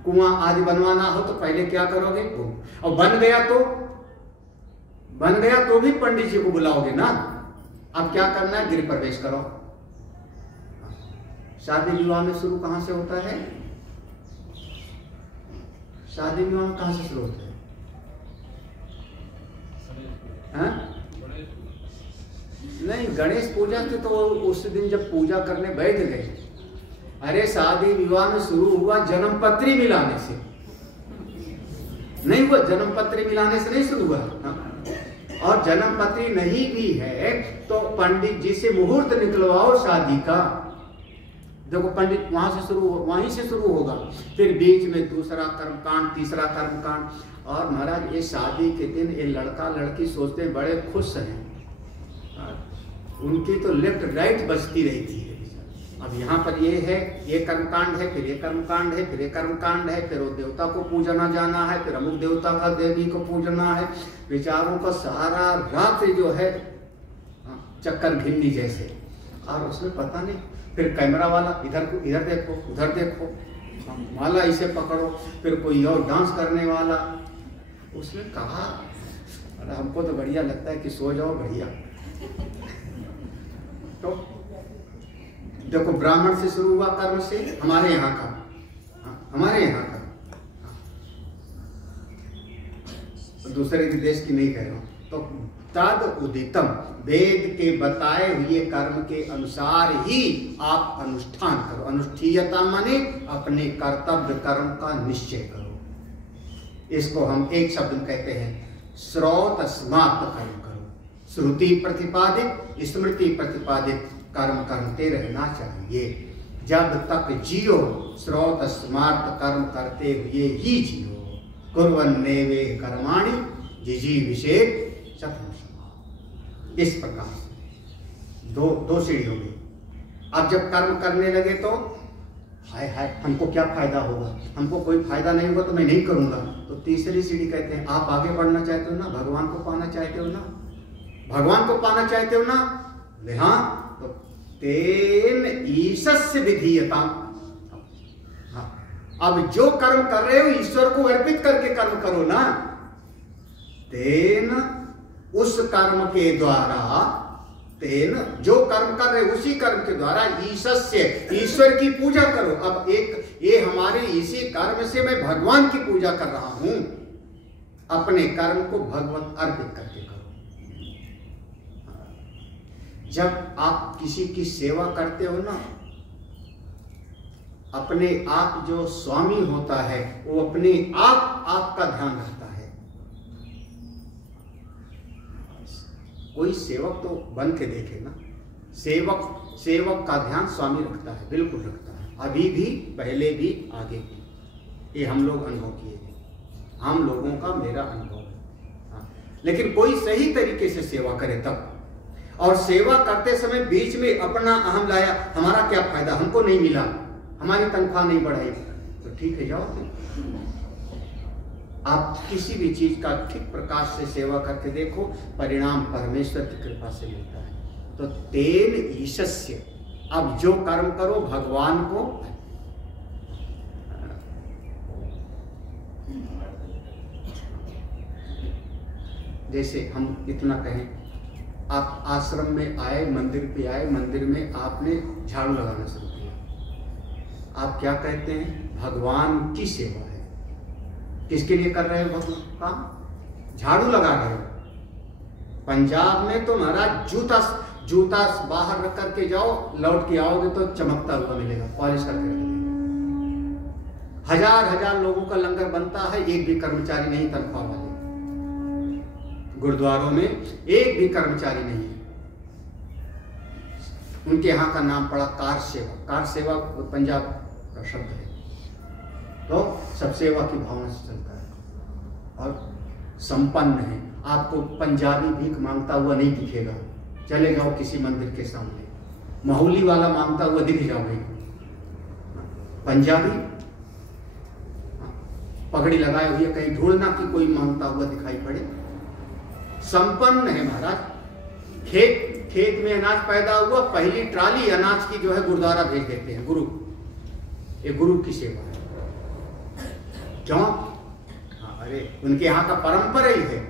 कुआं आदि बनवाना हो तो पहले क्या करोगे? भूमि। और बन गया तो भी पंडित जी को बुलाओगे ना। अब क्या करना है? गृह प्रवेश करो। शादी विवाह में शुरू कहां से होता है? शादी विवाह में कहां से शुरू होता है? नहीं, गणेश पूजा से तो उस दिन जब पूजा करने बैठ गए। अरे शादी विवाह में शुरू हुआ जन्म पत्री मिलाने से, नहीं हुआ? जन्म पत्री मिलाने से नहीं शुरू हुआ। और जन्म पत्री नहीं भी है तो पंडित जी से मुहूर्त निकलवाओ शादी का। देखो, पंडित वहीं से शुरू होगा। फिर बीच में दूसरा कर्मकांड, तीसरा कर्मकांड। और महाराज, ये शादी के दिन ये लड़का लड़की सोचते हैं बड़े खुश हैं, उनकी तो लेफ्ट राइट बजती रहती है। अब यहाँ पर ये है, ये कर्मकांड है, फिर ये कर्मकांड है, फिर ये कर्मकांड है, फिर वो देवता को पूजना जाना है, फिर अमुक देवता का देवी को पूजना है। विचारों का सारा रात्रि जो है चक्कर घिन्नी जैसे। और उसमें पता नहीं, फिर कैमरा वाला इधर देखो, उधर देखो, माला इसे पकड़ो, फिर कोई और डांस करने वाला। उसमें कहा, अरे हमको तो बढ़िया लगता है कि सो जाओ बढ़िया। तो देखो, ब्राह्मण से शुरू हुआ कर्म से, हमारे यहाँ का दूसरे के देश की नहीं कह रहा हूं। तो तद उदितम, वेद के बताए हुए कर्म के अनुसार ही आप अनुष्ठान करो। अनुष्ठीयता माने अपने कर्तव्य कर्म का निश्चय करो। इसको हम एक शब्द में कहते हैं, श्रौत स्मार्त कर्म करो। श्रुति प्रतिपादित, स्मृति प्रतिपादित कर्म करते रहना चाहिए। जब तक जियो श्रौत स्मार्त कर्म करते हुए ही जियो। कुर्वन्नेवे कर्माणि जिजीविषेत् शतं समाः। इस प्रकार से दो सीढ़ी होगी। अब जब कर्म करने लगे तो हाय हाय हमको क्या फायदा होगा, हमको कोई फायदा नहीं होगा तो मैं नहीं करूंगा। तो तीसरी सीढ़ी कहते हैं, आप आगे बढ़ना चाहते हो ना, भगवान को पाना चाहते हो ना, भगवान को पाना चाहते हो ना, हाँ, तो तेन ईशस्य विधीयता। अब जो कर्म कर रहे हो ईश्वर को अर्पित करके कर्म करो ना। तेन, उस कर्म के द्वारा, तेन जो कर्म कर रहे उसी कर्म के द्वारा ईशस्य, ईश्वर की पूजा करो। अब एक ये हमारे इसी कर्म से मैं भगवान की पूजा कर रहा हूं। अपने कर्म को भगवत अर्पित करके करो। जब आप किसी की सेवा करते हो ना, अपने आप जो स्वामी होता है वो अपने आप आपका ध्यान रखता है। कोई सेवक तो बन के देखे ना, सेवक का ध्यान स्वामी रखता है, बिल्कुल रखता है। अभी भी, पहले भी, आगे भी। ये हम लोग अनुभव किए हैं, हम लोगों का मेरा अनुभव है। लेकिन कोई सही तरीके से सेवा करे तब। और सेवा करते समय बीच में अपना अहम लाया, हमारा क्या फायदा, हमको नहीं मिला, हमारी तनख्वाह नहीं बढ़ाई, तो ठीक है जाओ। आप किसी भी चीज का ठीक प्रकाश से सेवा करके देखो, परिणाम परमेश्वर की कृपा से मिलता है। तो तेन ईशस्य, अब जो कर्म करो भगवान को। जैसे हम इतना कहें, आप आश्रम में आए, मंदिर पे आए, मंदिर में आपने झाड़ू लगाना शुरू किया, आप क्या कहते हैं? भगवान की सेवा है। किसके लिए कर रहे हो भगवान काम? झाड़ू लगा रहे हो। पंजाब में तो महाराज जूता बाहर रख करके जाओ, लौट के आओगे तो चमकता हुआ मिलेगा, पॉलिश करके रखोगे। हजार लोगों का लंगर बनता है, एक भी कर्मचारी नहीं तनख्वाह वाले। गुरुद्वारों में एक भी कर्मचारी नहीं है। उनके यहाँ का नाम पड़ा कार सेवा। कार सेवा पंजाब का शब्द है। तो सब सेवा की भावना से चलता है। और संपन्न है। आपको पंजाबी भीख मांगता हुआ नहीं दिखेगा। चले जाओ किसी मंदिर के सामने, माहौली वाला मांगता हुआ दिख जाओगे। पंजाबी पगड़ी लगाए हुए कहीं ढूंढना कि कोई मांगता हुआ दिखाई पड़े। संपन्न है महाराज। खेत में अनाज पैदा हुआ, पहली ट्राली अनाज की जो है गुरुद्वारा भेज देते हैं। गुरु, ये गुरु की सेवा है। क्यों? अरे उनके यहाँ का परंपरा ही है।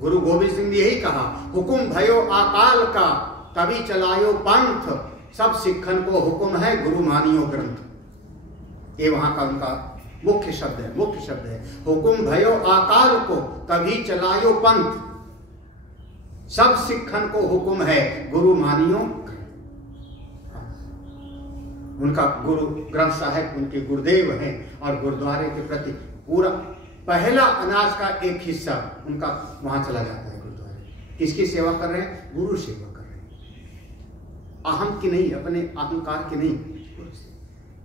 गुरु गोविंद सिंह ने यही कहा, हुकुम भयो अकाल का तभी चलायो पंथ, सब सिखन को हुकुम है गुरु मानियो ग्रंथ। ये वहां का उनका मुख्य शब्द है, मुख्य शब्द है। हुकुम भयो अकाल को तभी चलायो पंथ, सब सिखन को हुकुम है गुरु मानियो। उनका गुरु ग्रंथ साहिब उनके गुरुदेव हैं और गुरुद्वारे के प्रति पूरा पहला अनाज का एक हिस्सा उनका वहां चला जाता है गुरुद्वारे। किसकी सेवा कर रहे हैं? गुरु सेवा कर रहे हैं। अहम की नहीं, अपने अहंकार की नहीं,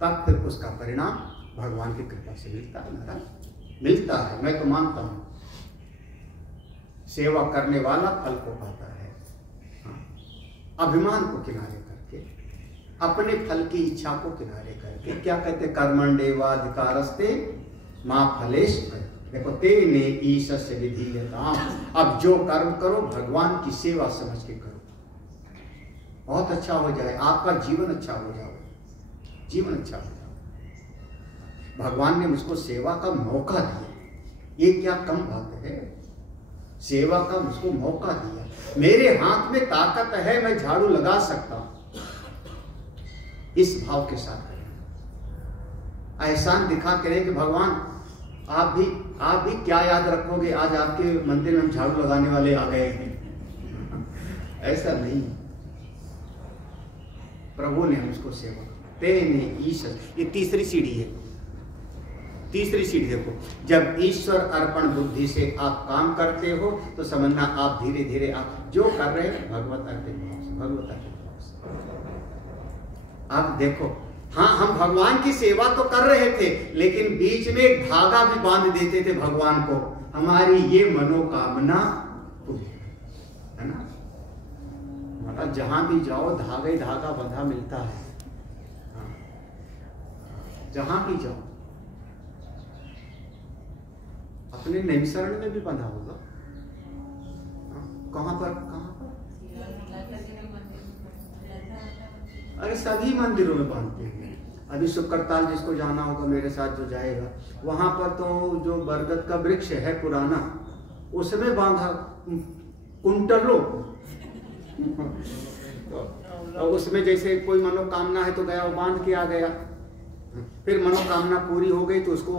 तब फिर उसका परिणाम भगवान की कृपा से मिलता है महाराज, मिलता है। मैं तो मानता हूं सेवा करने वाला फल को पाता है। अभिमान को किनारे करके, अपने फल की इच्छा को किनारे करके, क्या कहते कर्मण्येवाधिकारस्ते मां फलेश। देखो तेने ईशस्य विधीयताम, अब जो कर्म करो भगवान की सेवा समझ के करो, बहुत अच्छा हो जाए, आपका जीवन अच्छा हो जाए, जीवन अच्छा हो जाए। भगवान ने मुझको सेवा का मौका दिया, ये क्या कम बात है? सेवा का मुझको मौका दिया, मेरे हाथ में ताकत है, मैं झाड़ू लगा सकता हूं। इस भाव के साथ करें, एहसान दिखा करें कि भगवान आप भी क्या याद रखोगे, आज आपके मंदिर में हम झाड़ू लगाने वाले आ गए हैं। ऐसा नहीं, प्रभु ने मुझको सेवा तेने ईश्वर, ये तीसरी सीढ़ी है। तीसरी सीढ़ी देखो, जब ईश्वर अर्पण बुद्धि से आप काम करते हो तो समझना आप धीरे धीरे आप जो कर रहे हो भगवत अर्पित भाव से, भगवत अर्पित भाव से। आप देखो, हाँ हम भगवान की सेवा तो कर रहे थे, लेकिन बीच में एक धागा भी बांध देते थे भगवान को, हमारी ये मनोकामना पूरी, है ना? मतलब जहां भी जाओ धागा ही धागा बंधा मिलता है। जहां भी जाओ, अपने नैमिषारण्य में भी बंधा होगा। कहां पर? अरे सभी मंदिरों में बांधते हैं। अभी शुक्रताल जिसको जाना होगा मेरे साथ जो जाएगा, वहां पर तो जो बरगद का वृक्ष है पुराना, उसमें बांधा कुंटलों। तो उसमें जैसे कोई मनोकामना है तो गया वो बांध के आ गया, फिर मनोकामना पूरी हो गई तो उसको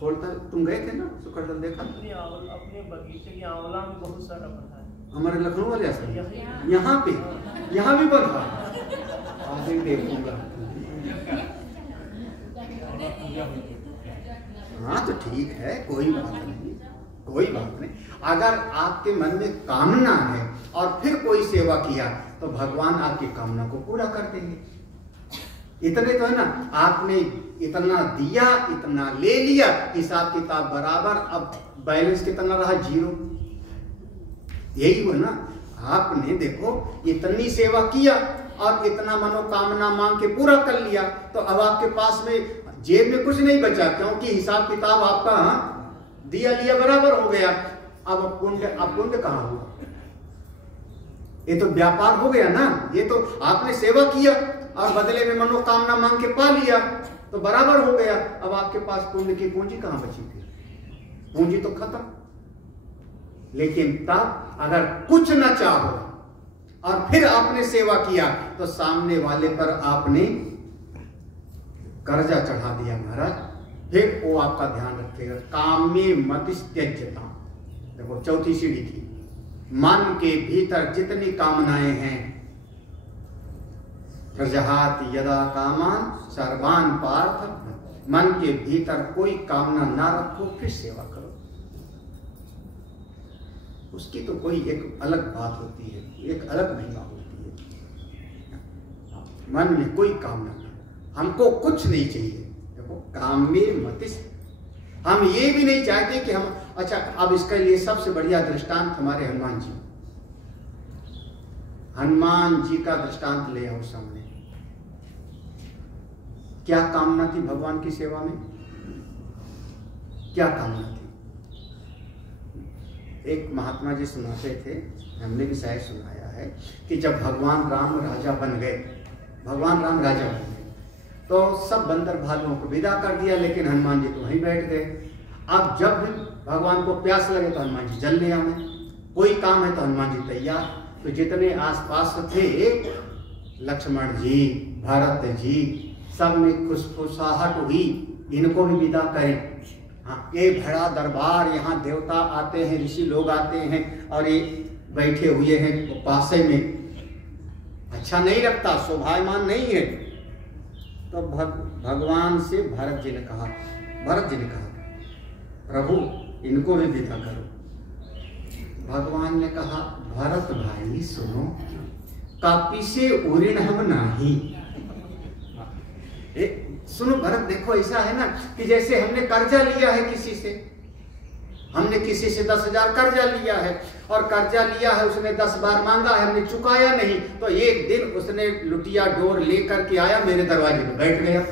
खोलता। तुम गए थे ना शुक्रताल, देखा? अपने बगीचे की आंवला में बहुत सारा बंधा है। हमारे लखनऊ वाले यहाँ पे, यहाँ भी बंधा। देखूंगा। हाँ तो ठीक है, कोई बात नहीं, कोई बात नहीं। अगर आपके मन में कामना है और फिर कोई सेवा किया तो भगवान आपकी कामना को पूरा कर देंगे। इतने तो है ना, आपने इतना दिया, इतना ले लिया, हिसाब किताब बराबर, अब बैलेंस कितना रहा? 0। यही हुआ ना, आपने देखो इतनी सेवा किया और इतना मनोकामना मांग के पूरा कर लिया, तो अब आपके पास में जेब में कुछ नहीं बचा, क्योंकि हिसाब किताब आपका दिया लिया बराबर हो गया। अब पुण्य कहाँ हुआ? ये तो व्यापार हो गया ना। ये तो आपने सेवा किया और बदले में मनोकामना मांग के पा लिया, तो बराबर हो गया। अब आपके पास पुण्य की पूंजी कहाँ बची थी? पूंजी तो खत्म। लेकिन तब अगर कुछ न चाहो और फिर आपने सेवा किया तो सामने वाले पर आपने कर्जा चढ़ा दिया महाराज, फिर वो आपका ध्यान रखेगा। काम्ये मतिस्त्यज्यता, देखो चौथी सीढ़ी थी। मन के भीतर जितनी कामनाएं हैं, प्रजहाति यदा कामान सर्वान पार्थ, मन के भीतर कोई कामना ना रखो, फिर सेवा करो। उसकी तो कोई एक अलग बात होती है, एक अलग महिमा होती है। मन में कोई कामना नहीं, हमको कुछ नहीं चाहिए। देखो काम्ये मतिस, हम ये भी नहीं चाहते कि हम, अच्छा अब इसके लिए सबसे बढ़िया दृष्टांत हमारे हनुमान जी, हनुमान जी का दृष्टांत ले आओ सामने। क्या कामना थी भगवान की सेवा में? क्या कामना थी? एक महात्मा जी सुनाते थे, हमने भी शायद सुनाया है, कि जब भगवान राम राजा बन गए, भगवान राम राजा बन गए तो सब बंदर भालुओं को विदा कर दिया, लेकिन हनुमान जी तो वहीं बैठ गए। अब जब भी भगवान को प्यास लगे तो हनुमान जी जल ले आए, कोई काम है तो हनुमान जी तैयार। तो जितने आसपास थे, लक्ष्मण जी, भरत जी, सब में खुशफुसाहट हुई, इनको भी विदा करें। हाँ, ये बड़ा दरबार, यहाँ देवता आते हैं, ऋषि लोग आते हैं, और ये बैठे हुए हैं पासे में, अच्छा नहीं लगता, शोभायमान नहीं है। तो भगवान से भरत जी ने कहा, प्रभु इनको भी विदा करो। भगवान ने कहा, भरत भाई सुनो, कापी से उऋण हम नाही। सुनो भरत, देखो ऐसा है ना कि जैसे हमने कर्जा लिया है किसी से, हमने किसी से 10,000 कर्जा लिया है, और कर्जा लिया है उसने 10 बार मांगा है, हमने चुकाया नहीं, तो एक दिन उसने लुटिया डोर लेकर के आया, मेरे दरवाजे पे बैठ गया,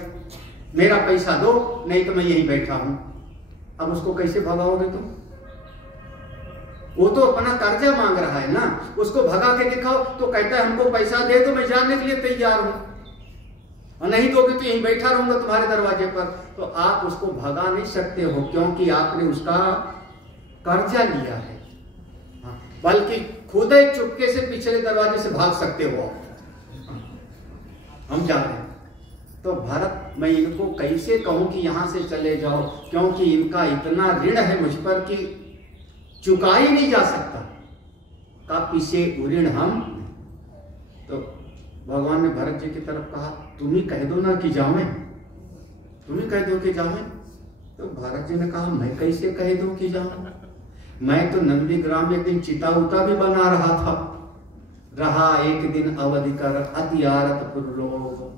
मेरा पैसा दो नहीं तो मैं यहीं बैठा हूं। अब उसको कैसे भगाओगे तुम? वो तो अपना कर्जा मांग रहा है ना, उसको भगा के दिखाओ तो कहता है हमको पैसा दे दो, मैं जाने के लिए तैयार हूं, और नहीं दोगे तो यहीं बैठा रहूंगा तुम्हारे दरवाजे पर। तो आप उसको भगा नहीं सकते हो, क्योंकि आपने उसका कर्जा लिया है। बल्कि खुद ही चुपके से पिछले दरवाजे से भाग सकते हो। हम जा रहे हैं। तो भरत, मैं इनको कैसे कहूं कि यहां से चले जाओ, क्योंकि इनका इतना ऋण है मुझ पर कि चुका ही नहीं जा सकता। कापी से ऋण हम। तो भगवान ने भरत जी की तरफ कहा, तुम ही कह दो ना कि जाऊं, तुम ही कह दो कि जाऊं। तो भरत जी ने कहा, मैं कैसे कह दूं कि जाऊं? मैं तो नंदीग्राम में एक दिन चिता उता भी बना रहा था। रहा एक दिन अवधि कर अति आरत पुरलोक,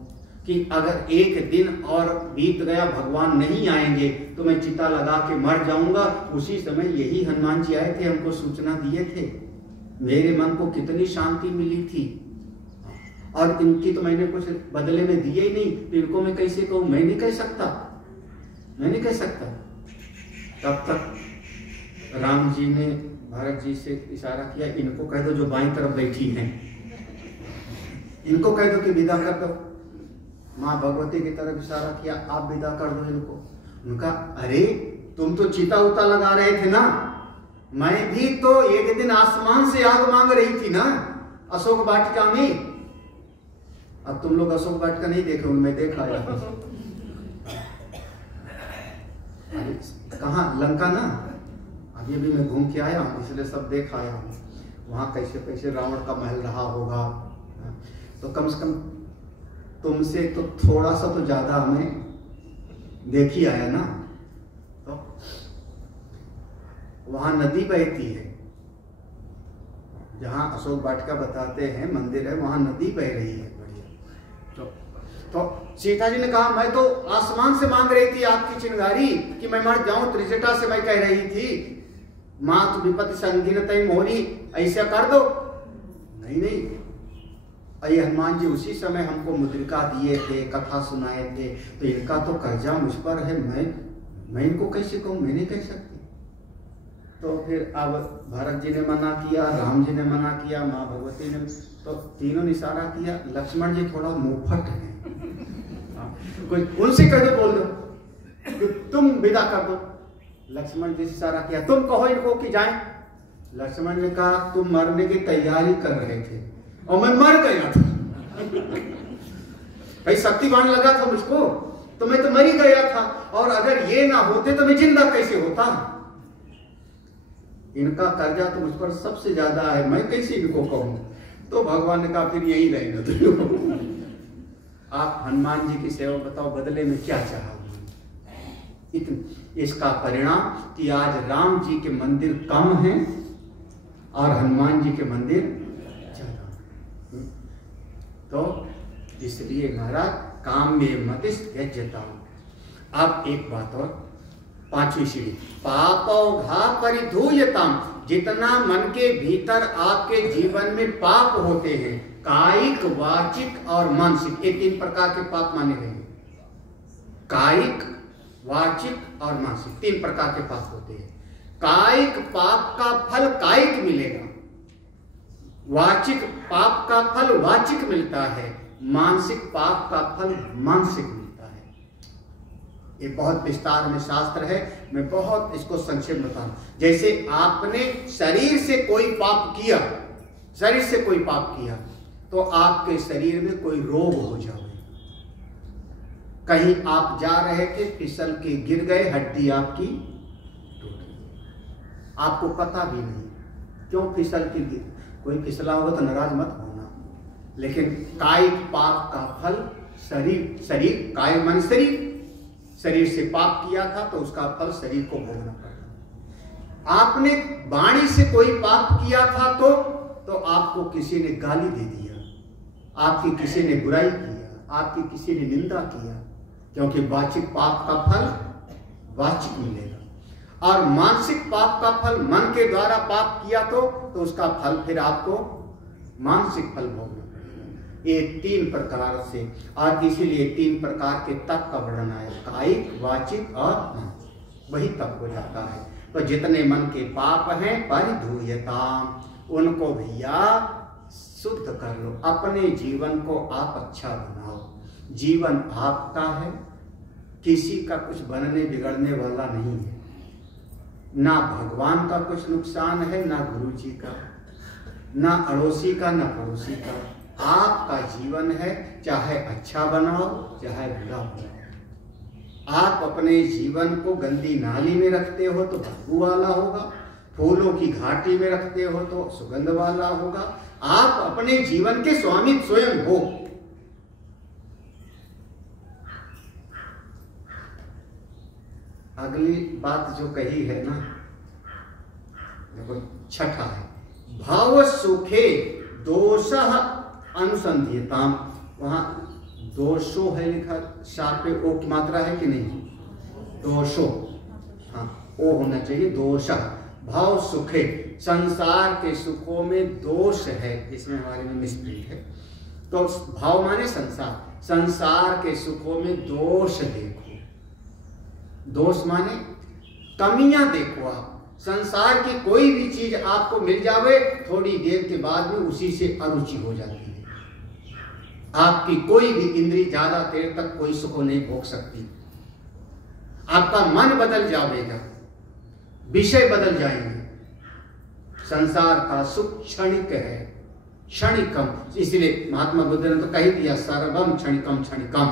कि अगर एक दिन और बीत गया, भगवान नहीं आएंगे तो मैं चिता लगा के मर जाऊंगा। उसी समय यही हनुमान जी आए थे, हमको सूचना दिए थे। मेरे मन को कितनी शांति मिली थी, और इनकी तो मैंने कुछ बदले में दिए ही नहीं, तो इनको मैं कैसे कहूं? मैं नहीं कह सकता, मैं नहीं कह सकता। तब तक राम जी ने भरत जी से इशारा किया, इनको कह दो जो बाईं तरफ बैठी हैं, इनको कह दो कि विदा कर दो। माँ भगवती की तरफ इशारा किया, आप विदा कर दो इनको। उनका, अरे तुम तो चिता उता लगा रहे थे ना, मैं भी तो एक दिन आसमान से आग मांग रही थी ना अशोक वाटिका में। अब तुम लोग अशोक वाटिका नहीं देखे, उनमें देखा है। कहाँ? लंका ना, अभी भी मैं घूम के आया हूँ, इसलिए सब देख आया हूँ। वहाँ कैसे कैसे रावण का महल रहा होगा। तो कम से कम तुमसे तो थोड़ा सा तो ज्यादा हमें देख ही आया ना। तो वहाँ नदी बहती है, जहाँ अशोक वाटिका बताते हैं मंदिर है, वहाँ नदी बह रही है बढ़िया। तो सीता जी ने कहा, मैं तो आसमान से मांग रही थी आपकी चिंगारी कि मैं मर जाऊं। त्रिजटा से मैं कह रही थी, मात विपत्ति संगीन तय मोरी, ऐसा कर दो। नहीं नहीं, अये हनुमान जी उसी समय हमको मुद्रिका दिए थे, कथा सुनाए थे, तो इनका तो कर्जा मुझ पर है, मैं इनको कैसे कहूँ? मैं नहीं कह सकती। तो फिर अब भरत जी ने मना किया, राम जी ने मना किया, माँ भगवती ने, तो तीनों ने इशारा किया। लक्ष्मण जी थोड़ा मुंहफट है, कोई उनसे कह दो, बोल दो तुम विदा कर दो। लक्ष्मण जी से इशारा किया, तुम कहो इनको कि जाएं। लक्ष्मण ने कहा, तुम मरने की तैयारी कर रहे थे और मैं मर गया था। भाई शक्तिवान लगा था मुझको, तो मैं तो मर ही गया था, और अगर ये ना होते तो मैं जिंदा कैसे होता? इनका कर्जा तो मुझ पर सबसे ज्यादा है, मैं कैसे इनको कहूं? तो भगवान ने कहा, फिर यही रहेगा तो। आप हनुमान जी की सेवा बताओ, बदले में क्या चाहोगे? इसका परिणाम कि आज राम जी के मंदिर कम हैं और हनुमान जी के मंदिर ज्यादा। तो इसलिए महाराज, काम में मतिष्ठ यज्ञता। अब एक बात और, 5वीं सीढ़ी, पापौघा परिधूयताम, जितना मन के भीतर आपके जीवन में पाप होते हैं, कायिक, वाचिक और मानसिक, ये 3 प्रकार के पाप माने गए हैं। कायिक, वाचिक और मानसिक 3 प्रकार के पाप होते हैं। कायिक पाप का फल कायिक मिलेगा, वाचिक पाप का फल वाचिक मिलता है, मानसिक पाप का फल मानसिक मिलता है। ये बहुत विस्तार में शास्त्र है, मैं बहुत इसको संक्षेप में बताऊं। जैसे आपने शरीर से कोई पाप किया, शरीर से कोई पाप किया तो आपके शरीर में कोई रोग हो जाए, कहीं आप जा रहे थे फिसल के गिर गए, हड्डी आपकी टूट गई, आपको पता भी नहीं क्यों फिसल के गिर, कोई फिसला होगा तो नाराज मत होना, लेकिन कायिक पाप का फल शरीर काय मन शरीर से पाप किया था तो उसका फल शरीर को भोगना पड़ा। आपने वाणी से कोई पाप किया था तो आपको किसी ने गाली दे दिया, आपकी किसी ने बुराई किया, आपकी किसी ने निंदा किया, क्योंकि वाचिक पाप का फल वाचिक मिलेगा। और मानसिक पाप का फल मन के द्वारा पाप किया तो उसका फल फिर आपको मानसिक फल भोगना पड़ेगा। ये 3 प्रकार से, और इसीलिए 3 प्रकार के तप का वर्णन है, कायिक, वाचिक और मानसिक, वही तप हो जाता है। तो जितने मन के पाप हैं परिधूयताम, उनको भैया शुद्ध कर लो, अपने जीवन को आप अच्छा बनाओ। जीवन आपका है, किसी का कुछ बनने बिगड़ने वाला नहीं है, ना भगवान का कुछ नुकसान है, ना गुरु जी का, ना अड़ोसी का, ना पड़ोसी का। आपका जीवन है, चाहे अच्छा बनाओ चाहे बुरा बनाओ। आप अपने जीवन को गंदी नाली में रखते हो तो बदबू वाला होगा, फूलों की घाटी में रखते हो तो सुगंध वाला होगा। आप अपने जीवन के स्वामी स्वयं हो। अगली बात जो कही है ना, देखो छठा है, भाव सुखे दोषः अनुसंधियताम। वहां दोषो है लिखा, शाप पे ओ की मात्रा है कि नहीं, दोषो, हाँ ओ होना चाहिए, दोष। भाव सुखे, संसार के सुखों में दोष है, इसमें हमारे में मिसप्रिंट है। तो भाव माने संसार, संसार के सुखों में दोष देखो, दोष माने कमियां देखो। आप संसार की कोई भी चीज आपको मिल जावे, थोड़ी देर के बाद में उसी से अरुचि हो जाती है। आपकी कोई भी इंद्री ज्यादा देर तक कोई सुख नहीं भोग सकती। आपका मन बदल जाएगा, विषय बदल जाएंगे। संसार का सुख क्षणिक है, क्षणिकम, इसलिए महात्मा बुद्ध ने तो कही दिया, सर्वम क्षणिकम क्षणिकम।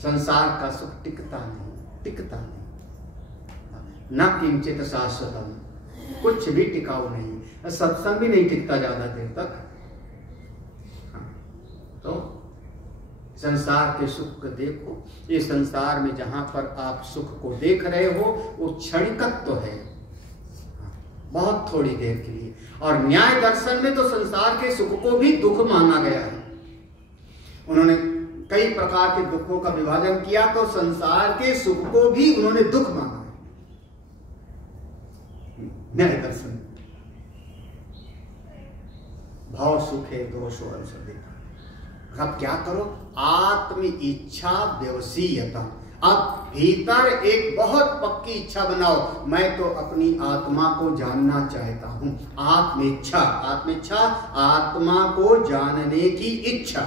संसार का सुख टिकता नहीं, न किंचित शाश्वतम, कुछ भी टिकाऊ नहीं। सत्संग भी नहीं टिकता ज्यादा देर तक। तो संसार के सुख को देखो, ये संसार में जहां पर आप सुख को देख रहे हो वो क्षणिकत्व है, बहुत थोड़ी देर के लिए। और न्याय दर्शन में तो संसार के सुख को भी दुख माना गया है। उन्होंने कई प्रकार के दुखों का विभाजन किया, तो संसार के सुख को भी उन्होंने दुख माना है न्याय दर्शन। भाव सुखे दोषो अनुसंधिता। अब क्या करो, आत्म इच्छा व्यवसीयता। अब भीतर एक बहुत पक्की इच्छा बनाओ, मैं तो अपनी आत्मा को जानना चाहता हूं। आत्मेच्छा, आत्मेच्छा आत्मा को जानने की इच्छा,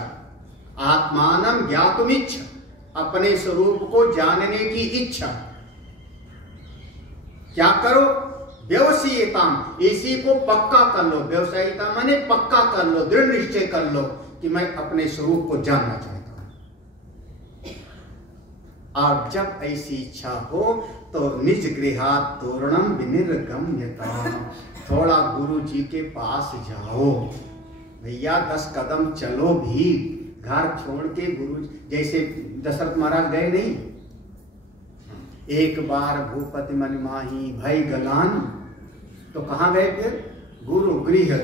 आत्मानम ज्ञातुमिच्छा, अपने स्वरूप को जानने की इच्छा। क्या करो, व्यवसायिताम, इसी को पक्का कर लो। व्यवसायिता माने पक्का कर लो, दृढ़ निश्चय कर लो कि मैं अपने स्वरूप को जानना चाहता हूं। और जब ऐसी इच्छा हो तो निज गृहात् तोरणम विनिर्गम्यता, थोड़ा गुरु जी के पास जाओ भैया, 10 कदम चलो भी, घर छोड़ के गुरु, जैसे दशरथ महाराज गए नहीं, एक बार भूपति मन माही भय गलान, तो कहां गए फिर, गुरु गृह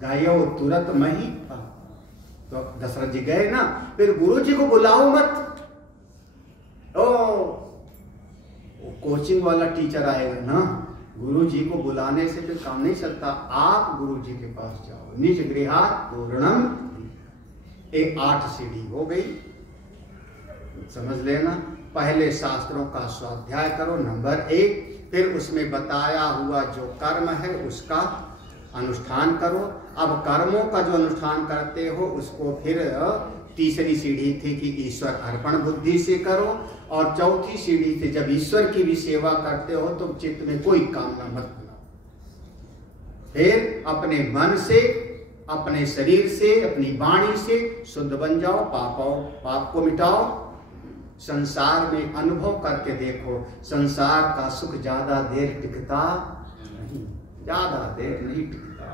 गायो तुरंत मही। तो दशरथ जी गए ना, फिर गुरु जी को बुलाओ मत, ओ कोचिंग वाला टीचर आएगा ना, गुरु जी को बुलाने से फिर काम नहीं चलता। आप गुरु जी के पास जाओ। निज गृहात् पूर्णम, एक 8 सीढ़ी हो गई, समझ लेना। पहले शास्त्रों का स्वाध्याय करो नंबर 1, फिर उसमें बताया हुआ जो कर्म है उसका अनुष्ठान करो। अब कर्मों का जो अनुष्ठान करते हो उसको फिर तीसरी सीढ़ी थी कि ईश्वर अर्पण बुद्धि से करो, और चौथी सीढ़ी थी जब ईश्वर की भी सेवा करते हो तो चित्त में कोई कामना मत बनाओ। फिर अपने मन से, अपने शरीर से, अपनी वाणी से शुद्ध बन जाओ, पाप को मिटाओ। संसार में अनुभव करके देखो, संसार का सुख ज्यादा देर टिकता नहीं, ज्यादा देर नहीं टिकता।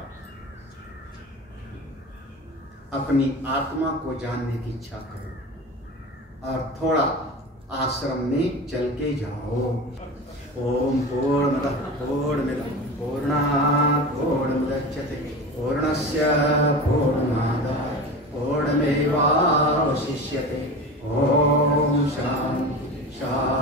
अपनी आत्मा को जानने की इच्छा करो और थोड़ा आश्रम में चल के जाओ। ओम पूर्णमदः पूर्णमिदं पूर्णात् पूर्णमुदच्यते पूर्णस्य पूर्णमादाय पूर्णमेवावशिष्यते। ओम शांति शांति।